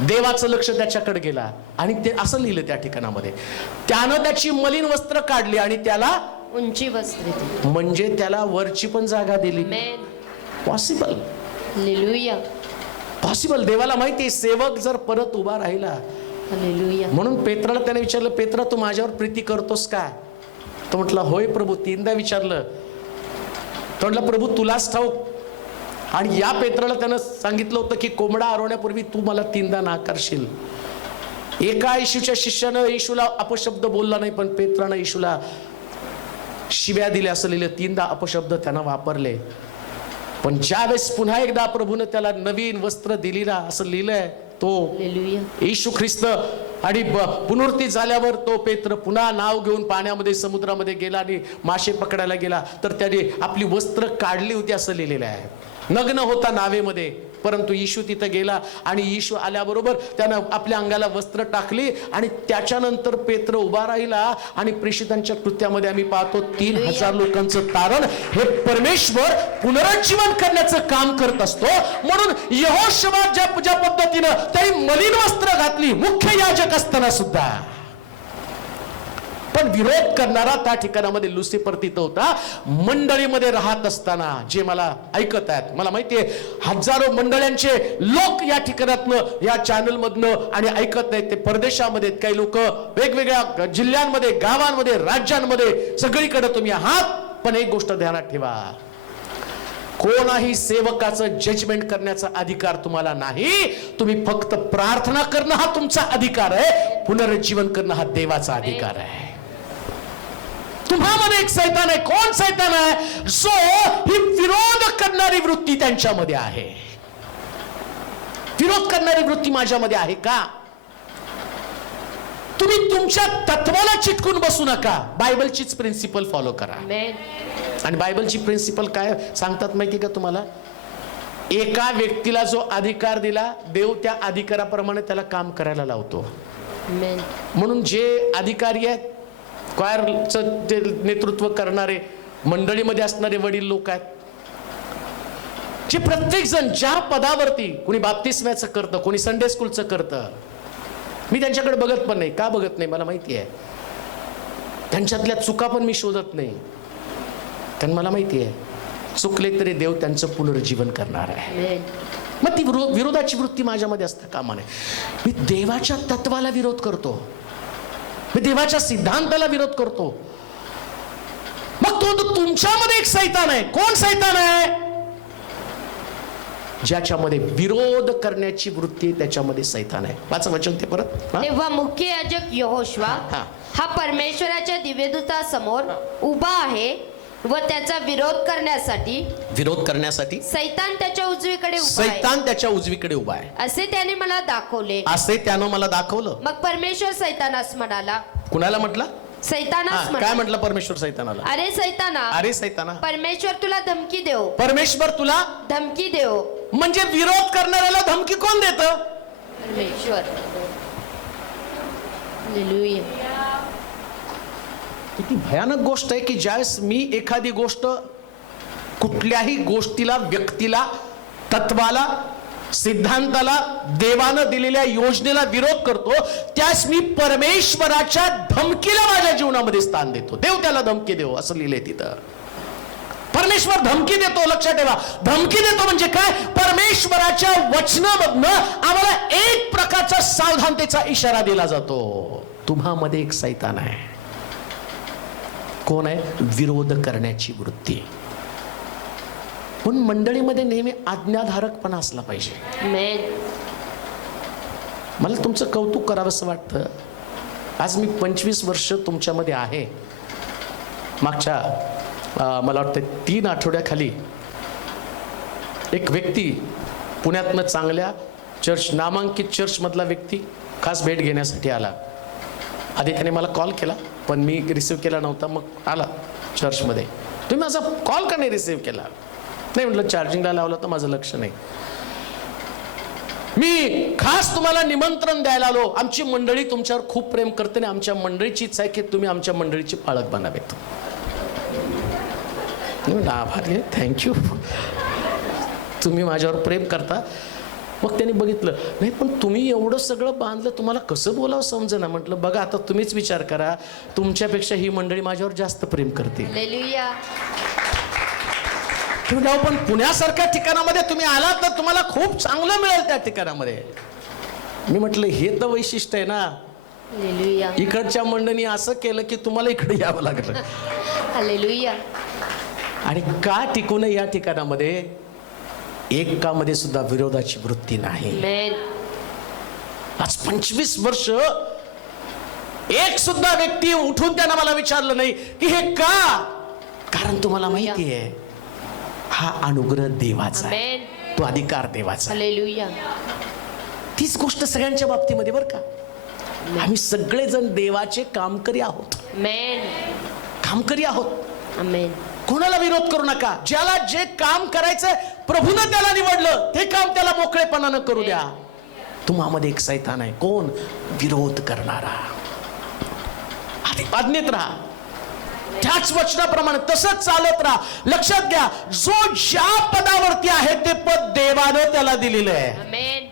देवाचं लक्ष त्याच्याकडे गेला आणि ते असं लिहिलं त्या ठिकाणामध्ये, त्यानं त्याची मलिन वस्त्र काढली आणि त्याला उंची वस्त्रे दिली. म्हणजे त्याला वरची पण जागा दिली. Possible, hallelujah. पॉसिबल. देवाला माहिती सेवक जर परत उभा राहिला. हालेलुया. म्हणून पेत्राला त्याने विचारलं, पेत्रा तू माझ्यावर प्रीती करतोस का? तो म्हटला होय प्रभू. 3दा विचारलं. तो म्हटला प्रभू तुलाच ठाऊक. आणि या पेत्राला त्यानं सांगितलं होतं की कोंबडा आरवण्यापूर्वी तू मला 3दा नाकारशील. एका येशूच्या शिष्यानं येशूला अपशब्द बोलला नाही, पण पेत्रानं येशूला शिव्या दिल्या असं लिहिलं. 3दा अपशब्द त्यानं वापरले. पण ज्यावेळेस पुन्हा एकदा प्रभूनं त्याला नवीन वस्त्र दिली ना, असं लिहिलंय, तो येशू ख्रिस्त आणि पुनरुत्थान झाल्यावर तो पेत्र पुन्हा नाव घेऊन पाण्यामध्ये समुद्रामध्ये गेला आणि मासे पकडायला गेला, तर त्याने आपली वस्त्र काढली होती असं लिहिलेलं आहे. नग्न होता नावेमध्ये, परंतु येशू तिथं गेला आणि येशू आल्याबरोबर त्यानं आपल्या अंगाला वस्त्र टाकली आणि त्याच्यानंतर पेत्र उभा राहिला. आणि प्रेषितांच्या कृत्यामध्ये आम्ही पाहतो 3,000 लोकांचं तारण हे परमेश्वर पुनरुज्जीवन करण्याचं काम करत असतो. म्हणून यहोशुआ ज्या पद्धतीनं त्याने मलिन वस्त्र घातली मुख्य याजक असताना सुद्धा, पण विरोध करणारा त्या ठिकाणामध्ये लुसिफर तिथं होता. मंडळीमध्ये राहत असताना जे मला ऐकत आहेत, मला माहितीये हजारो मंडळ्यांचे लोक या ठिकाणातनं, या चॅनल मधनं आणि ऐकत नाहीत, ते परदेशामध्ये, काही लोक वेगवेगळ्या जिल्ह्यांमध्ये, गावांमध्ये, राज्यांमध्ये, सगळीकडे तुम्ही आहात. पण एक गोष्ट ध्यानात ठेवा, कोणाही सेवकाचं जजमेंट करण्याचा अधिकार तुम्हाला नाही. तुम्ही फक्त प्रार्थना करणं हा तुमचा अधिकार आहे. पुनरुज्जीवन करणं हा देवाचा अधिकार आहे. तुम्हामध्ये एक सैतान आहे. कोण सैतान आहे? जो ही विरोध करणारी वृत्ती त्यांच्यामध्ये आहे. विरोध करणारी वृत्ती माझ्यामध्ये आहे का? तुम्ही तुमच्या तत्वाला चिटकून बसू नका. बायबलचीच प्रिन्सिपल फॉलो करा. आणि बायबलची प्रिन्सिपल काय सांगतात माहिती का तुम्हाला? एका व्यक्तीला जो अधिकार दिला, देव त्या अधिकाराप्रमाणे त्याला काम करायला लावतो. म्हणून जे अधिकारी आहेत, क्वायरचं जे नेतृत्व करणारे, मंडळीमध्ये असणारे वडील लोक आहेत, जे प्रत्येक जण ज्या पदावरती, कोणी बाप्तिस्म्याचं करतं, कोणी संडे स्कूलचं करतं, मी त्यांच्याकडे बघत पण नाही. का बघत नाही? मला माहिती आहे त्यांच्यातल्या चुका पण मी शोधत नाही, कारण मला माहिती आहे चुकले तरी देव त्यांचं पुनरुज्जीवन करणार आहे. मग ती विरोधाची वृत्ती माझ्यामध्ये असता कामा नये. मी देवाच्या तत्वाला विरोध करतो, मी देवाच्या सिद्धांताला विरोध करतो. मग तो तुमच्यामध्ये एक सैतान आहे. कोण सैतान आहे? ज्याच्यामध्ये विरोध करण्याची वृत्ती, त्याच्यामध्ये सैतान आहे. वाचा वचन ते परत. तेव्हा मुख्य याजक यहोशुआ हा परमेश्वराच्या दिव्यदूतासमोर उभा आहे व त्याचा विरोध करण्यासाठी सैतान त्याच्या उजवीकडे उभा आहे असे त्याने मला दाखवलं. मग परमेश्वर सैतानास म्हणाला. कुणाला म्हटला? सैतानास. काय म्हटलं परमेश्वर सैतानाला? अरे सैताना, परमेश्वर तुला धमकी देव. म्हणजे विरोध करणाऱ्याला धमकी कोण देतं? परमेश्वर. हालेलुया. किती भयानक गोष्ट आहे की ज्यावेळेस मी एखादी गोष्ट, कुठल्याही गोष्टीला, व्यक्तीला, तत्वाला, सिद्धांताला, देवानं दिलेल्या योजनेला विरोध करतो, त्यास मी परमेश्वराच्या धमकीला माझ्या जीवनामध्ये स्थान देतो. देव त्याला धमकी देव असं लिहिलंय तिथं. परमेश्वर धमकी देतो. लक्षात ठेवा, धमकी देतो म्हणजे काय? परमेश्वराच्या वचनामधनं आम्हाला एक प्रकारचा सावधानतेचा इशारा दिला जातो. तुम्हामध्ये एक सैतान आहे. कोण आहे? विरोध करण्याची वृत्ती. पण मंडळीमध्ये नेहमी आज्ञाधारकपणा असला पाहिजे. मला तुमचं कौतुक करावंसं वाटतं. आज मी 25 वर्ष तुमच्यामध्ये आहे. मागच्या मला वाटतं 3 आठवड्याखाली एक व्यक्ती पुण्यातनं चांगल्या चर्च, नामांकित चर्च मधला व्यक्ती खास भेट घेण्यासाठी आला. आधी त्याने मला कॉल केला, पण मी रिसिव्ह केला नव्हता. मग आला चर्चमध्ये, तुम्ही माझा कॉल का नाही रिसिव्ह केला? नाही म्हटलं, चार्जिंगला लावलं तर माझं लक्ष नाही. मी खास तुम्हाला निमंत्रण द्यायला आलो. आमची मंडळी तुमच्यावर खूप प्रेम करते आणि आमच्या मंडळीची इच्छा आहे की तुम्ही आमच्या मंडळीची पाळक बनावेत. आभारी आहे, थँक्यू, तुम्ही माझ्यावर प्रेम करता. मग त्यांनी बघितलं, नाही पण तुम्ही एवढं सगळं बांधलं, तुम्हाला कसं बोलावं समजेना. म्हटलं, बघा आता तुम्हीच विचार करा, तुमच्यापेक्षा ही मंडळी माझ्यावर जास्त प्रेम करते. हालेलुया. तुम्ही जाऊ, पण पुण्यासारख्या ठिकाणामध्ये तुम्ही आलात तर तुम्हाला खूप चांगलं मिळेल त्या ठिकाणामध्ये. मी म्हटलं, हे तर वैशिष्ट्य आहे ना. हालेलुया. इकडच्या मंडळींनी असं केलं की तुम्हाला इकडे यावं लागलं. हालेलुया. आणि का टिकू नये या ठिकाणामध्ये? एकामध्ये सुद्धा विरोधाची वृत्ती नाही. आमेन. आज 25 वर्ष एक सुद्धा व्यक्ती उठून त्यानं मला विचारलं नाही की हे का. कारण तुम्हाला माहिती आहे, हा अनुग्रह देवाचा आहे, आमेन. तो अधिकार देवाचा आहे. हालेलुया. तीच गोष्ट सगळ्यांच्या बाबतीमध्ये बरं का. आम्ही सगळेजण देवाचे कामकरी आहोत. आमेन. कामकरी आहोत. आमेन. कोणाला विरोध करू नका. ज्याला जे काम करायचं प्रभूनं त्याला निवडलं, ते काम त्याला मोकळेपणानं करू द्या. तुम्हामध्ये एक सैतान आहे, कोण? विरोध करणारा. आज्ञेत राहा, त्याच वचनाप्रमाणे तसंच चालत राहा. लक्षात घ्या, जो ज्या पदावरती आहे ते पद देवानं त्याला दिलेलं आहे. आमेन.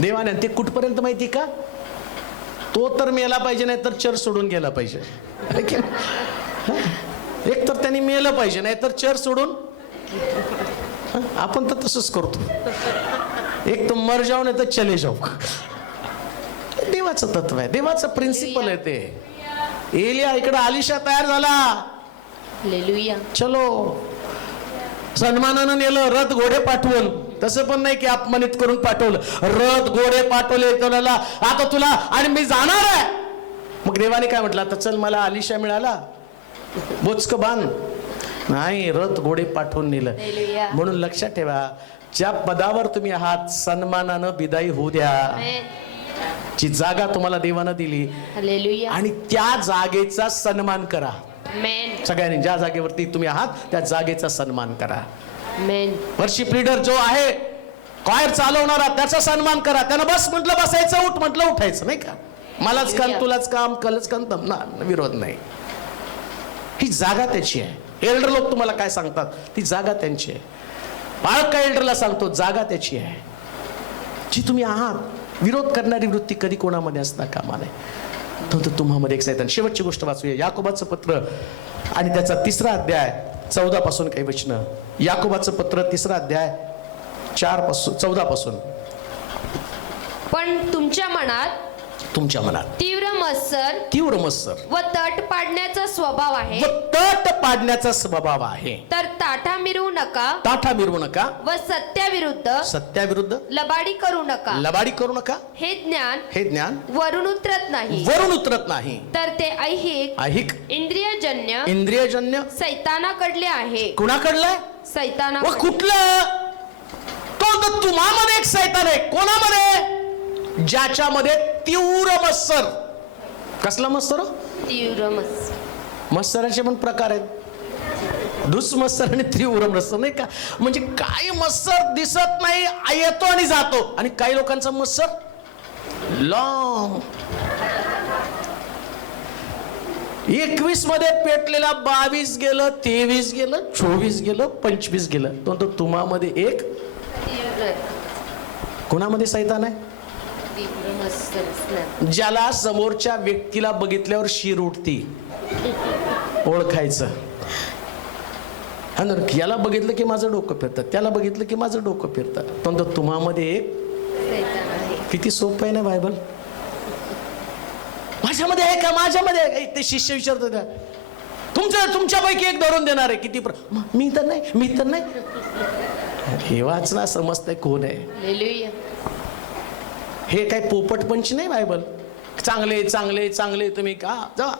देवाने. ते कुठपर्यंत माहिती का? तो तर मेला पाहिजे, नाही तर चर सोडून गेला पाहिजे. एक तर त्यांनी मेलं पाहिजे, नाही तर चर सोडून. आपण तर तसंच करतो, एक तर मर जाऊ नाही तर चले जाऊ. देवाचं तत्व आहे, देवाचं प्रिन्सिपल आहे ते. एलिया इकडे आलिशा तयार झाला, हालेलुया. चलो, सन्मानानं नेलं, रथ घोडे पाठवून. तसं पण नाही की अपमानित करून पाठवलं, रथ घोडे पाठवले त्याला. आता तुला आणि मी जाणार आहे. मग देवाने काय म्हटलं, आता चल, मला आलिशा मिळाला, बोचक बांध. नाही, रथ घोडे पाठवून नेलं. हालेलुया. म्हणून लक्षात ठेवा, ज्या पदावर तुम्ही आहात सन्मानानं विदाई होऊ द्या. आमेन. जी जागा तुम्हाला देवानं दिली, हालेलुया. आणि त्या जागेचा सन्मान करा. आमेन. सगळ्यांनी ज्या जागेवरती तुम्ही आहात त्या जागेचा सन्मान करा. आमेन. वर्शिप लीडर जो आहे, कॉयर चालवणारा, त्याचा सन्मान करा. त्यानं बस म्हटलं बसायचं, उठ म्हटलं उठायचं, नाही का. मलाच काम, तुलाच काम, कलच काम, ना विरोध नाही. ही जागा त्याची आहे. एल्डर लोक तुम्हाला काय सांगतात, ती जागा त्यांची आहे. बाळक काय एल्डरला सांगतो, जागा त्याची आहे. जी तुम्ही आहात, विरोध करणारी वृत्ती कधी कोणामध्ये असता कामा नये. तर तुम्हामध्ये एक सैतान. शेवटची गोष्ट वाचूया, याकोबाचं पत्र आणि त्याचा 3रा अध्याय 14 पासून काही वचनं. याकोबाचं पत्र 3रा अध्याय 14 पासून. पण तुमच्या मनात तीव्र मत्सर व तट पाडण्याचा स्वभाव आहे. तट पाडण्याचा स्वभाव आहे. तर ताठा मिरवू नका व सत्याविरुद्ध लबाडी करू नका. हे ज्ञान वरून उतरत नाही, तर ते ऐहिक इंद्रियजन्य सैतानाकडले आहे. कुणाकडलं? सैतानाकडले. कुठलं? तो तुम्हामध्ये एक सैतान आहे. कोणामध्ये? ज्याच्यामध्ये तीव्र मत्सर. कसला मत्सर? तीव्र मत्सर. मत्सराचे पण प्रकार आहेत, दुष्मत्सर आणि तीव्र मत्सर, नाही का. म्हणजे काही मत्सर दिसत नाही, येतो आणि जातो. आणि काही लोकांचा मत्सर लॉंग. 21 मध्ये पेटलेला 22 गेलं, 23 गेलं, 24 गेलं, 25 गेलं. तो तुम्हामध्ये एक तीव्र कोणामध्ये सैतान आहे? मत्सर. ज्याला समोरच्या व्यक्तीला बघितल्यावर शीर उठती, ओळखायचं. याला बघितलं की माझं डोकं फिरतं, त्याला बघितलं की माझं डोकं फिरतं. पण तुम्हामध्ये एक सैतान आहे. किती सोपं आहे ना बायबल. माझ्यामध्ये आहे का? माझ्यामध्ये आहे का? ते शिष्य विचारतो त्या, तुमच्यापैकी एक धरून देणार आहे. किती? मी तर नाही. हे वाचना, समजतंय कोण आहे. हालेलुया. हे काय पोपट पंच नाही बायबल. चांगले तुम्ही का जा,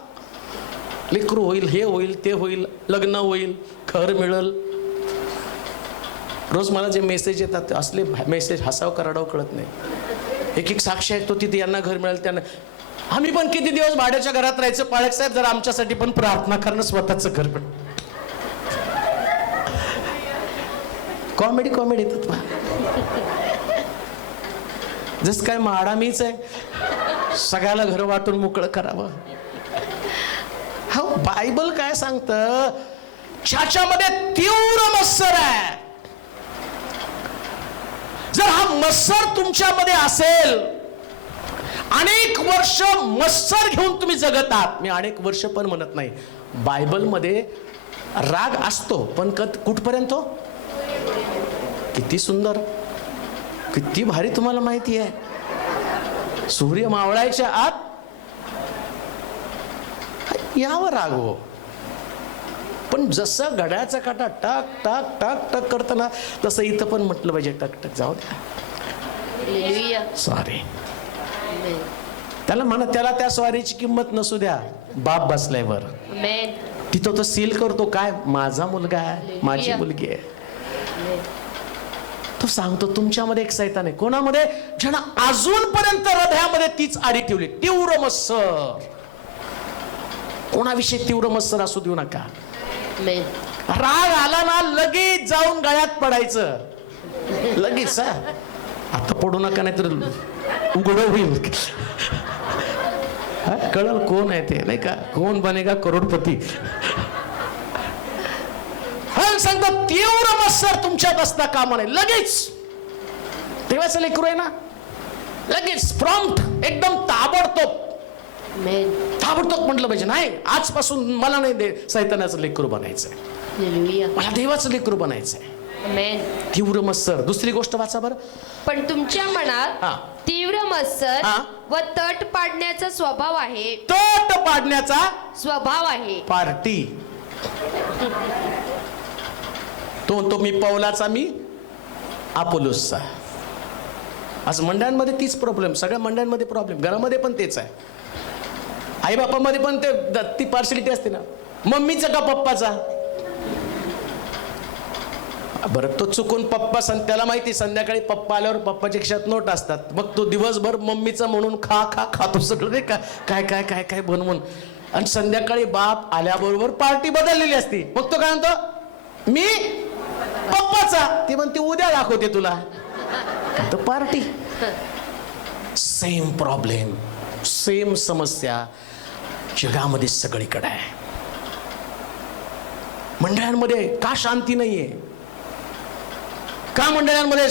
लेकरू होईल, हे होईल, ते होईल, लग्न होईल, घर मिळल. रोज मला जे मेसेज येतात असले मेसेज हसाव कराडाव कळत नाही. एक साक्षी आहे, तो तिथे यांना घर मिळेल, त्यांना आम्ही पण किती दिवस भाड्याच्या घरात राहायचं. पाळक साहेब जरा आमच्यासाठी पण प्रार्थना करणं, स्वतःचं घर. कॉमेडी येतात. जस काय माडा मीच आहे, सगळ्याला घर वाटून मोकळं करावं. हा बायबल काय सांगतं, ज्याच्यामध्ये तीव्र मत्सर आहे, जर हा मत्सर तुमच्यामध्ये असेल, अनेक वर्ष मत्सर घेऊन तुम्ही जगत आहात. मी अनेक वर्ष पण म्हणत नाही, बायबलमध्ये राग असतो पण कुठपर्यंत? किती सुंदर, किती भारी. तुम्हाला माहिती आहे, सूर्य मावळायच्या आत यावर राग हो. पण जसं घड्याचा काटा टाक टाक टाक टाक करताना, तसं इथं पण म्हटलं पाहिजे टक टक. जाऊ द्या, सॉरी. त्याला म्हणा, त्याला त्या स्वारीची किंमत नसू द्या. बाप बसल्यावर तिथं तो सील करतो, काय माझा मुलगा आहे, माझी मुलगी आहे. तो सांगतो तुमच्यामध्ये एक सैतान आहे. कोणामध्ये? ज्यानं अजूनपर्यंत हृदयामध्ये तीच आडी ठेवली, तीव्र मत्सर. कोणाविषयी तीव्र मत्सर असू देऊ नका. राग आला ना लगेच जाऊन गळ्यात पडायचं, लगेच. आता पडू नका, नाही तर उघड होईल. कळल कोण आहे ते, नाही का? कोण बनेगा करोडपती. सांगतो तीव्र मत्सर तुमच्यात असता कामा नये. लगेच देवाचं लेकरू आहे ना, लगेच प्रॉम्प्ट, एकदम ताबडतोब. ताबडतोब म्हटलं पाहिजे, नाही आजपासून मला नाही सैतानाचं लेकरू बनायचंय, मला देवाचं लेकरू बनायचंय. तीव्र मत्सर. दुसरी गोष्ट वाचा बरं. पण तुमच्या मनात तीव्र मत्सर व तट पाडण्याचा स्वभाव आहे. तट पाडण्याचा स्वभाव आहे. पार्टी. तो मी पौलाचा, मी अपोलोसचा. आज मंडळांमध्ये तीच प्रॉब्लेम, सगळ्या मंडळांमध्ये प्रॉब्लेम. घरामध्ये पण तेच आहे. आई बापामध्ये पण ती पार्शलिटी असते ना, मम्मीचा का पप्पाचा. बरं, तो चुकून पप्पा, त्याला माहिती संध्याकाळी पप्पा आल्यावर पप्पाच्या खिशात नोट असतात. मग तो दिवसभर मम्मीचा म्हणून खातो सगळं, नाही का, काय काय काय काय बनवून. आणि संध्याकाळी बाप आल्याबरोबर पार्टी बदललेली असती. मग तो काय म्हणतो, मी पप्पाचा. ती म्हणते उद्या दाखवते तुला. तो पार्टी. सेम प्रॉब्लेम, सेम समस्या जगामध्ये सगळीकडे आहे. मंडळांमध्ये का शांती नाहीये? का मंडळांमध्ये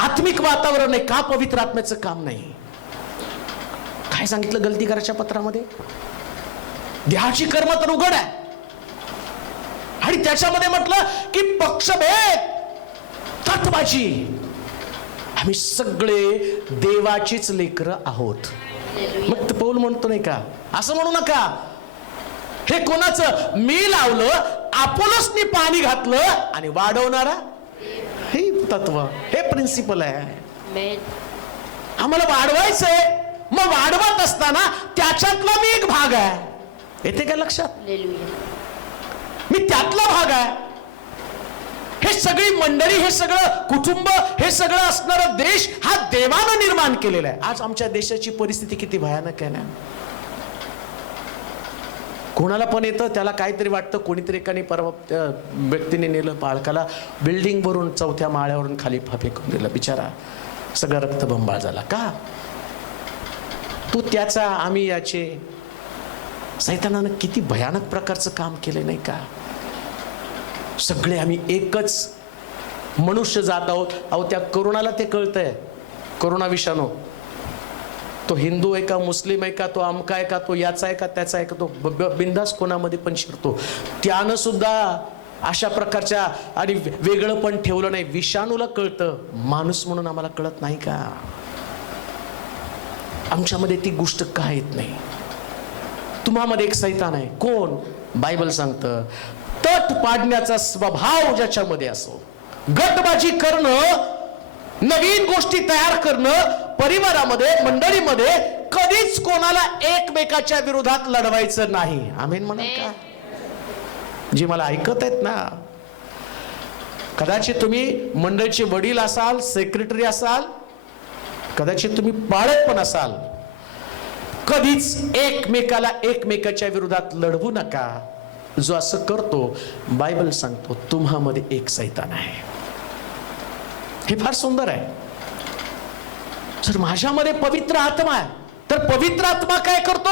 आत्मिक वातावरण नाही? का पवित्र आत्म्याचं काम नाही? काय सांगितलं गलतीकाराच्या पत्रामध्ये? देहाची कर्म तर उघड आहे, आणि त्याच्यामध्ये म्हटलं की पक्षभेद, तत्वाची. आम्ही सगळे देवाचीच लेकरं आहोत. मग पौल म्हणतो नाही का, असं म्हणू नका हे कोणाचं, मी लावलं, अपोलोसनी पाणी घातलं, आणि वाढवणारा हे तत्व, हे प्रिन्सिपल आहे. आम्हाला वाढवायचंय, मग वाढवत असताना त्याच्यातला मी एक भाग आहे. येते का लक्षात? मी त्यातला भाग आहे. हे सगळी मंडळी, हे सगळं कुटुंब, हे सगळं असणारा देश हा देवानं निर्माण केलेला आहे. आज आमच्या देशाची परिस्थिती किती भयानक आहे ना. कोणाला पण येतं, त्याला काहीतरी वाटतं. कोणीतरी एकाने परवा व्यक्तीने नेलं बाळकाला बिल्डिंग वरून 4थ्या माळ्यावरून खाली फेकून दिलं. बिचारा सगळं रक्तबंबाळ झाला. का? तू त्याचा, आम्ही याचे. सैतानानं किती भयानक प्रकारचं काम केलंय नाही का. सगळे आम्ही एकच मनुष्य जात आहोत. अहो त्या करोनाला ते कळतंय, कोरोना विषाणू तो हिंदू आहे का, मुस्लिम आहे का, तो अमका आहे का, तो याचा आहे का, त्याचा आहे का, तो बिंदास कोणामध्ये पण शिरतो. त्यानं सुद्धा अशा प्रकारच्या आणि वेगळं पण ठेवलं नाही. विषाणूला कळतं, माणूस म्हणून आम्हाला कळत नाही का? आमच्यामध्ये ती गोष्ट का येत नाही? तुम्हामध्ये एक सैतान आहे. कोण? बायबल सांगतं तट पाडण्याचा स्वभाव ज्याच्यामध्ये असो, गटबाजी करणं, नवीन गोष्टी तयार करणं, परिवारामध्ये, मंडळीमध्ये कधीच कोणाला एकमेकाच्या विरोधात लढवायचं नाही. आमेन म्हणा का? जी मला ऐकत आहेत ना, कदाचित तुम्ही मंडळीचे वडील असाल, सेक्रेटरी असाल, कदाचित तुम्ही पाळत पण असाल. कधीच एकमेकाच्या विरोधात लढवू नका. जो असं करतो, बायबल सांगतो तुम्हामध्ये एक सैतान आहे. हे फार सुंदर आहे. जर माझ्यामध्ये पवित्र आत्मा आहे, तर पवित्र आत्मा काय करतो?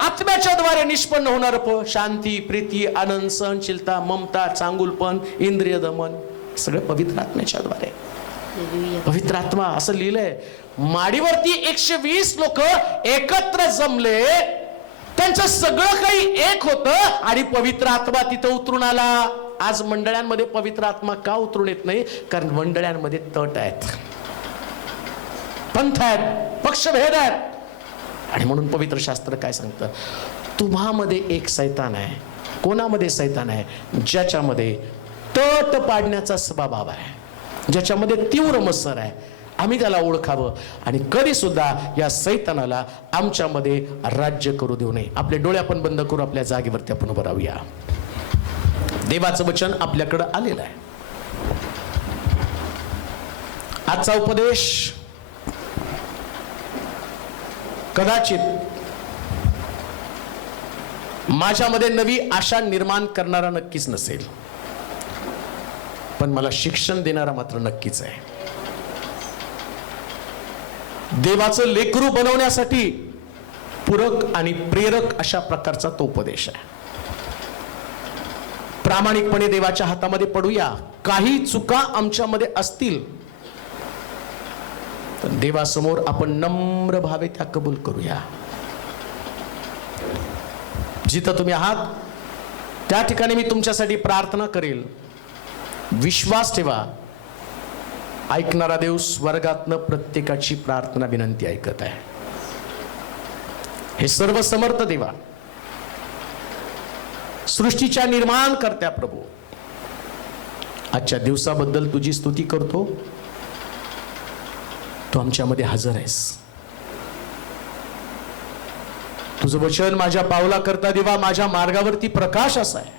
आत्म्याच्या द्वारे निष्पन्न होणार शांती, प्रीती, आनंद, सहनशीलता, ममता, चांगुलपण, इंद्रिय दमन, सगळं पवित्र आत्म्याच्या द्वारे. पवित्र आत्मा असं लिहिलंय, माडीवरती 120 लोक एकत्र जमले, त्यांचं सगळं काही एक होतं आणि पवित्र आत्मा तिथं उतरून आला. आज मंडळांमध्ये पवित्र आत्मा का उतरून येत नाही? कारण मंडळांमध्ये तट आहेत, पंथ आहेत, पक्षभेद आहेत. आणि म्हणून पवित्र शास्त्र काय सांगतं? तुम्हामध्ये एक सैतान आहे. कोणामध्ये सैतान आहे? ज्याच्यामध्ये तट पाडण्याचा स्वभाव आहे, ज्याच्यामध्ये तीव्र मत्सर आहे. आम्ही त्याला ओळखावं आणि कधी सुद्धा या सैतानाला आमच्यामध्ये राज्य करू देऊ नये. आपले डोळे आपण बंद करू, आपल्या जागेवरती आपण उभं राहूया. देवाचं वचन आपल्याकडं आलेलं आहे. आजचा उपदेश कदाचित माझ्यामध्ये नवी आशा निर्माण करणारा नक्कीच नसेल, पण मला शिक्षण देणारा मात्र नक्कीच आहे. देवाचं लेकरू बनवण्यासाठी पूरक आणि प्रेरक अशा प्रकारचा तो उपदेश आहे. प्रामाणिकपणे देवाच्या हातामध्ये पडूया. काही चुका आमच्यामध्ये असतील तर देवासमोर आपण नम्र भावे त्या कबूल करूया. जिथं तुम्ही आहात त्या ठिकाणी मी तुमच्यासाठी प्रार्थना करेल. विश्वास ठेवा, ऐकणारा देव स्वर्गातनं प्रत्येकाची प्रार्थना विनंती ऐकत आहे. हे सर्व समर्थ देवा, सृष्टीच्या निर्माण करत्या प्रभू, आजच्या दिवसाबद्दल तुझी स्तुती करतो. तू आमच्यामध्ये हजर आहेस. तुझं वचन माझ्या पावला करता देवा, माझ्या मार्गावरती प्रकाश असा आहे.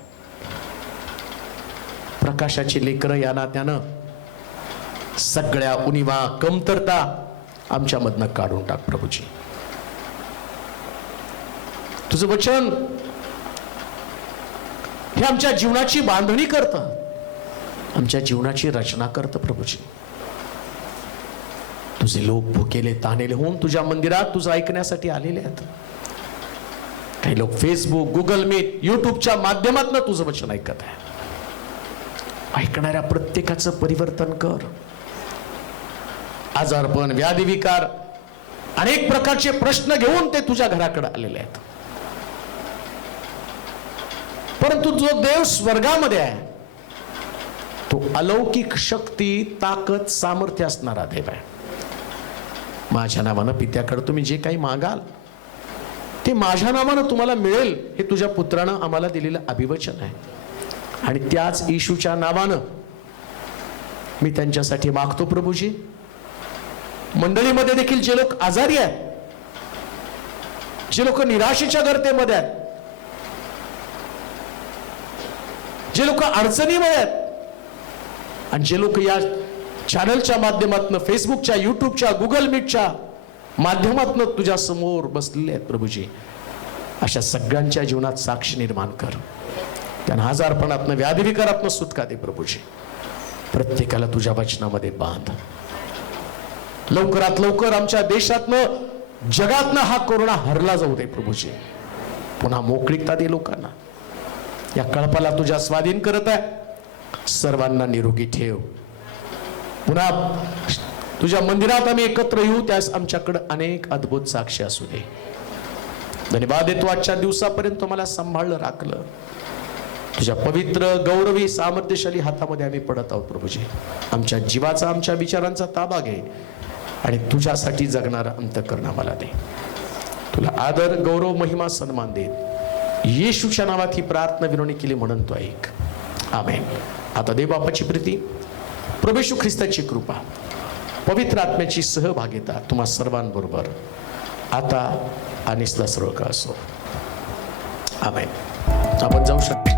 प्रकाशाची लेकरं या नात्यानं सगळ्या उणिवा, कमतरता आमच्यामधनं काढून टाक प्रभूजी. तुझं वचन हे आमच्या जीवनाची बांधणी करतं, आमच्या जीवनाची रचना करतं प्रभूजी. तुझे लोक भुकेले तानेले होऊन तुझ्या मंदिरात तुझं ऐकण्यासाठी आलेले आहेत. काही लोक फेसबुक, गुगल मीट, युट्यूबच्या माध्यमातून तुझं वचन ऐकत आहे. ऐकणाऱ्या प्रत्येकाचं परिवर्तन कर. आजारपण, व्याधी, विकार, अनेक प्रकारचे प्रश्न घेऊन ते तुझ्या घराकडे आलेले आहेत. परंतु जो देव स्वर्गामध्ये आहे तो अलौकिक शक्ती, ताकद, सामर्थ्य असणारा देव आहे. माझ्या नावानं पित्याकडे तुम्ही जे काही मागाल ते माझ्या नावानं तुम्हाला मिळेल, हे तुझ्या पुत्रानं आम्हाला दिलेलं अभिवचन आहे. आणि त्याच येशूच्या नावानं मी त्यांच्यासाठी मागतो प्रभूजी. मंडळीमध्ये देखील जे लोक आजारी आहेत, जे लोक निराशेच्या गर्तेमध्ये आहेत, जे लोक अडचणीमध्ये आहेत, आणि जे लोक या चॅनलच्या माध्यमातून, फेसबुकच्या, युट्यूबच्या, गुगल मीटच्या माध्यमातून तुझ्या समोर बसलेले आहेत प्रभूजी, अशा सगळ्यांच्या जीवनात साक्ष निर्माण कर. त्यांना आजारपणातनं, व्याधिविकारातनं सुटका दे प्रभूजी. प्रत्येकाला तुझ्या वचनामध्ये बांध. लवकरात लवकर आमच्या देशातनं, जगातनं हा कोरोना हरला जाऊ दे प्रभूजी. पुन्हा मोकळीकता दे लोकांना. या कळपाला तुझ्या स्वाधीन करत आहे. सर्वांना निरोगी ठेव. पुन्हा तुझ्या मंदिरात आम्ही एकत्र येऊ, त्यास आमच्याकडे अनेक अद्भुत साक्षी असू दे. धन्यवाद देतो आजच्या दिवसापर्यंत मला सांभाळलं, राखलं. तुझ्या पवित्र, गौरवी, सामर्थ्यशाली हातामध्ये आम्ही पडत आहोत प्रभूजी. आमच्या जीवाचा, आमच्या विचारांचा ताबा घे आणि तुझ्यासाठी जगणारा अंतःकरण आम्हाला दे. तुला आदर, गौरव, महिमा, सन्मान दे. येशूच्या नावात ही प्रार्थना विनवणी केली म्हणून तो ऐक. आमेन. आता देव बापाची प्रीती, प्रभू येशू ख्रिस्ताची कृपा, पवित्र आत्म्याची सहभागिता तुम्हा सर्वांबरोबर आता आणि सदा सर्व काळ असो. आमेन. आपण जाऊ शकतो.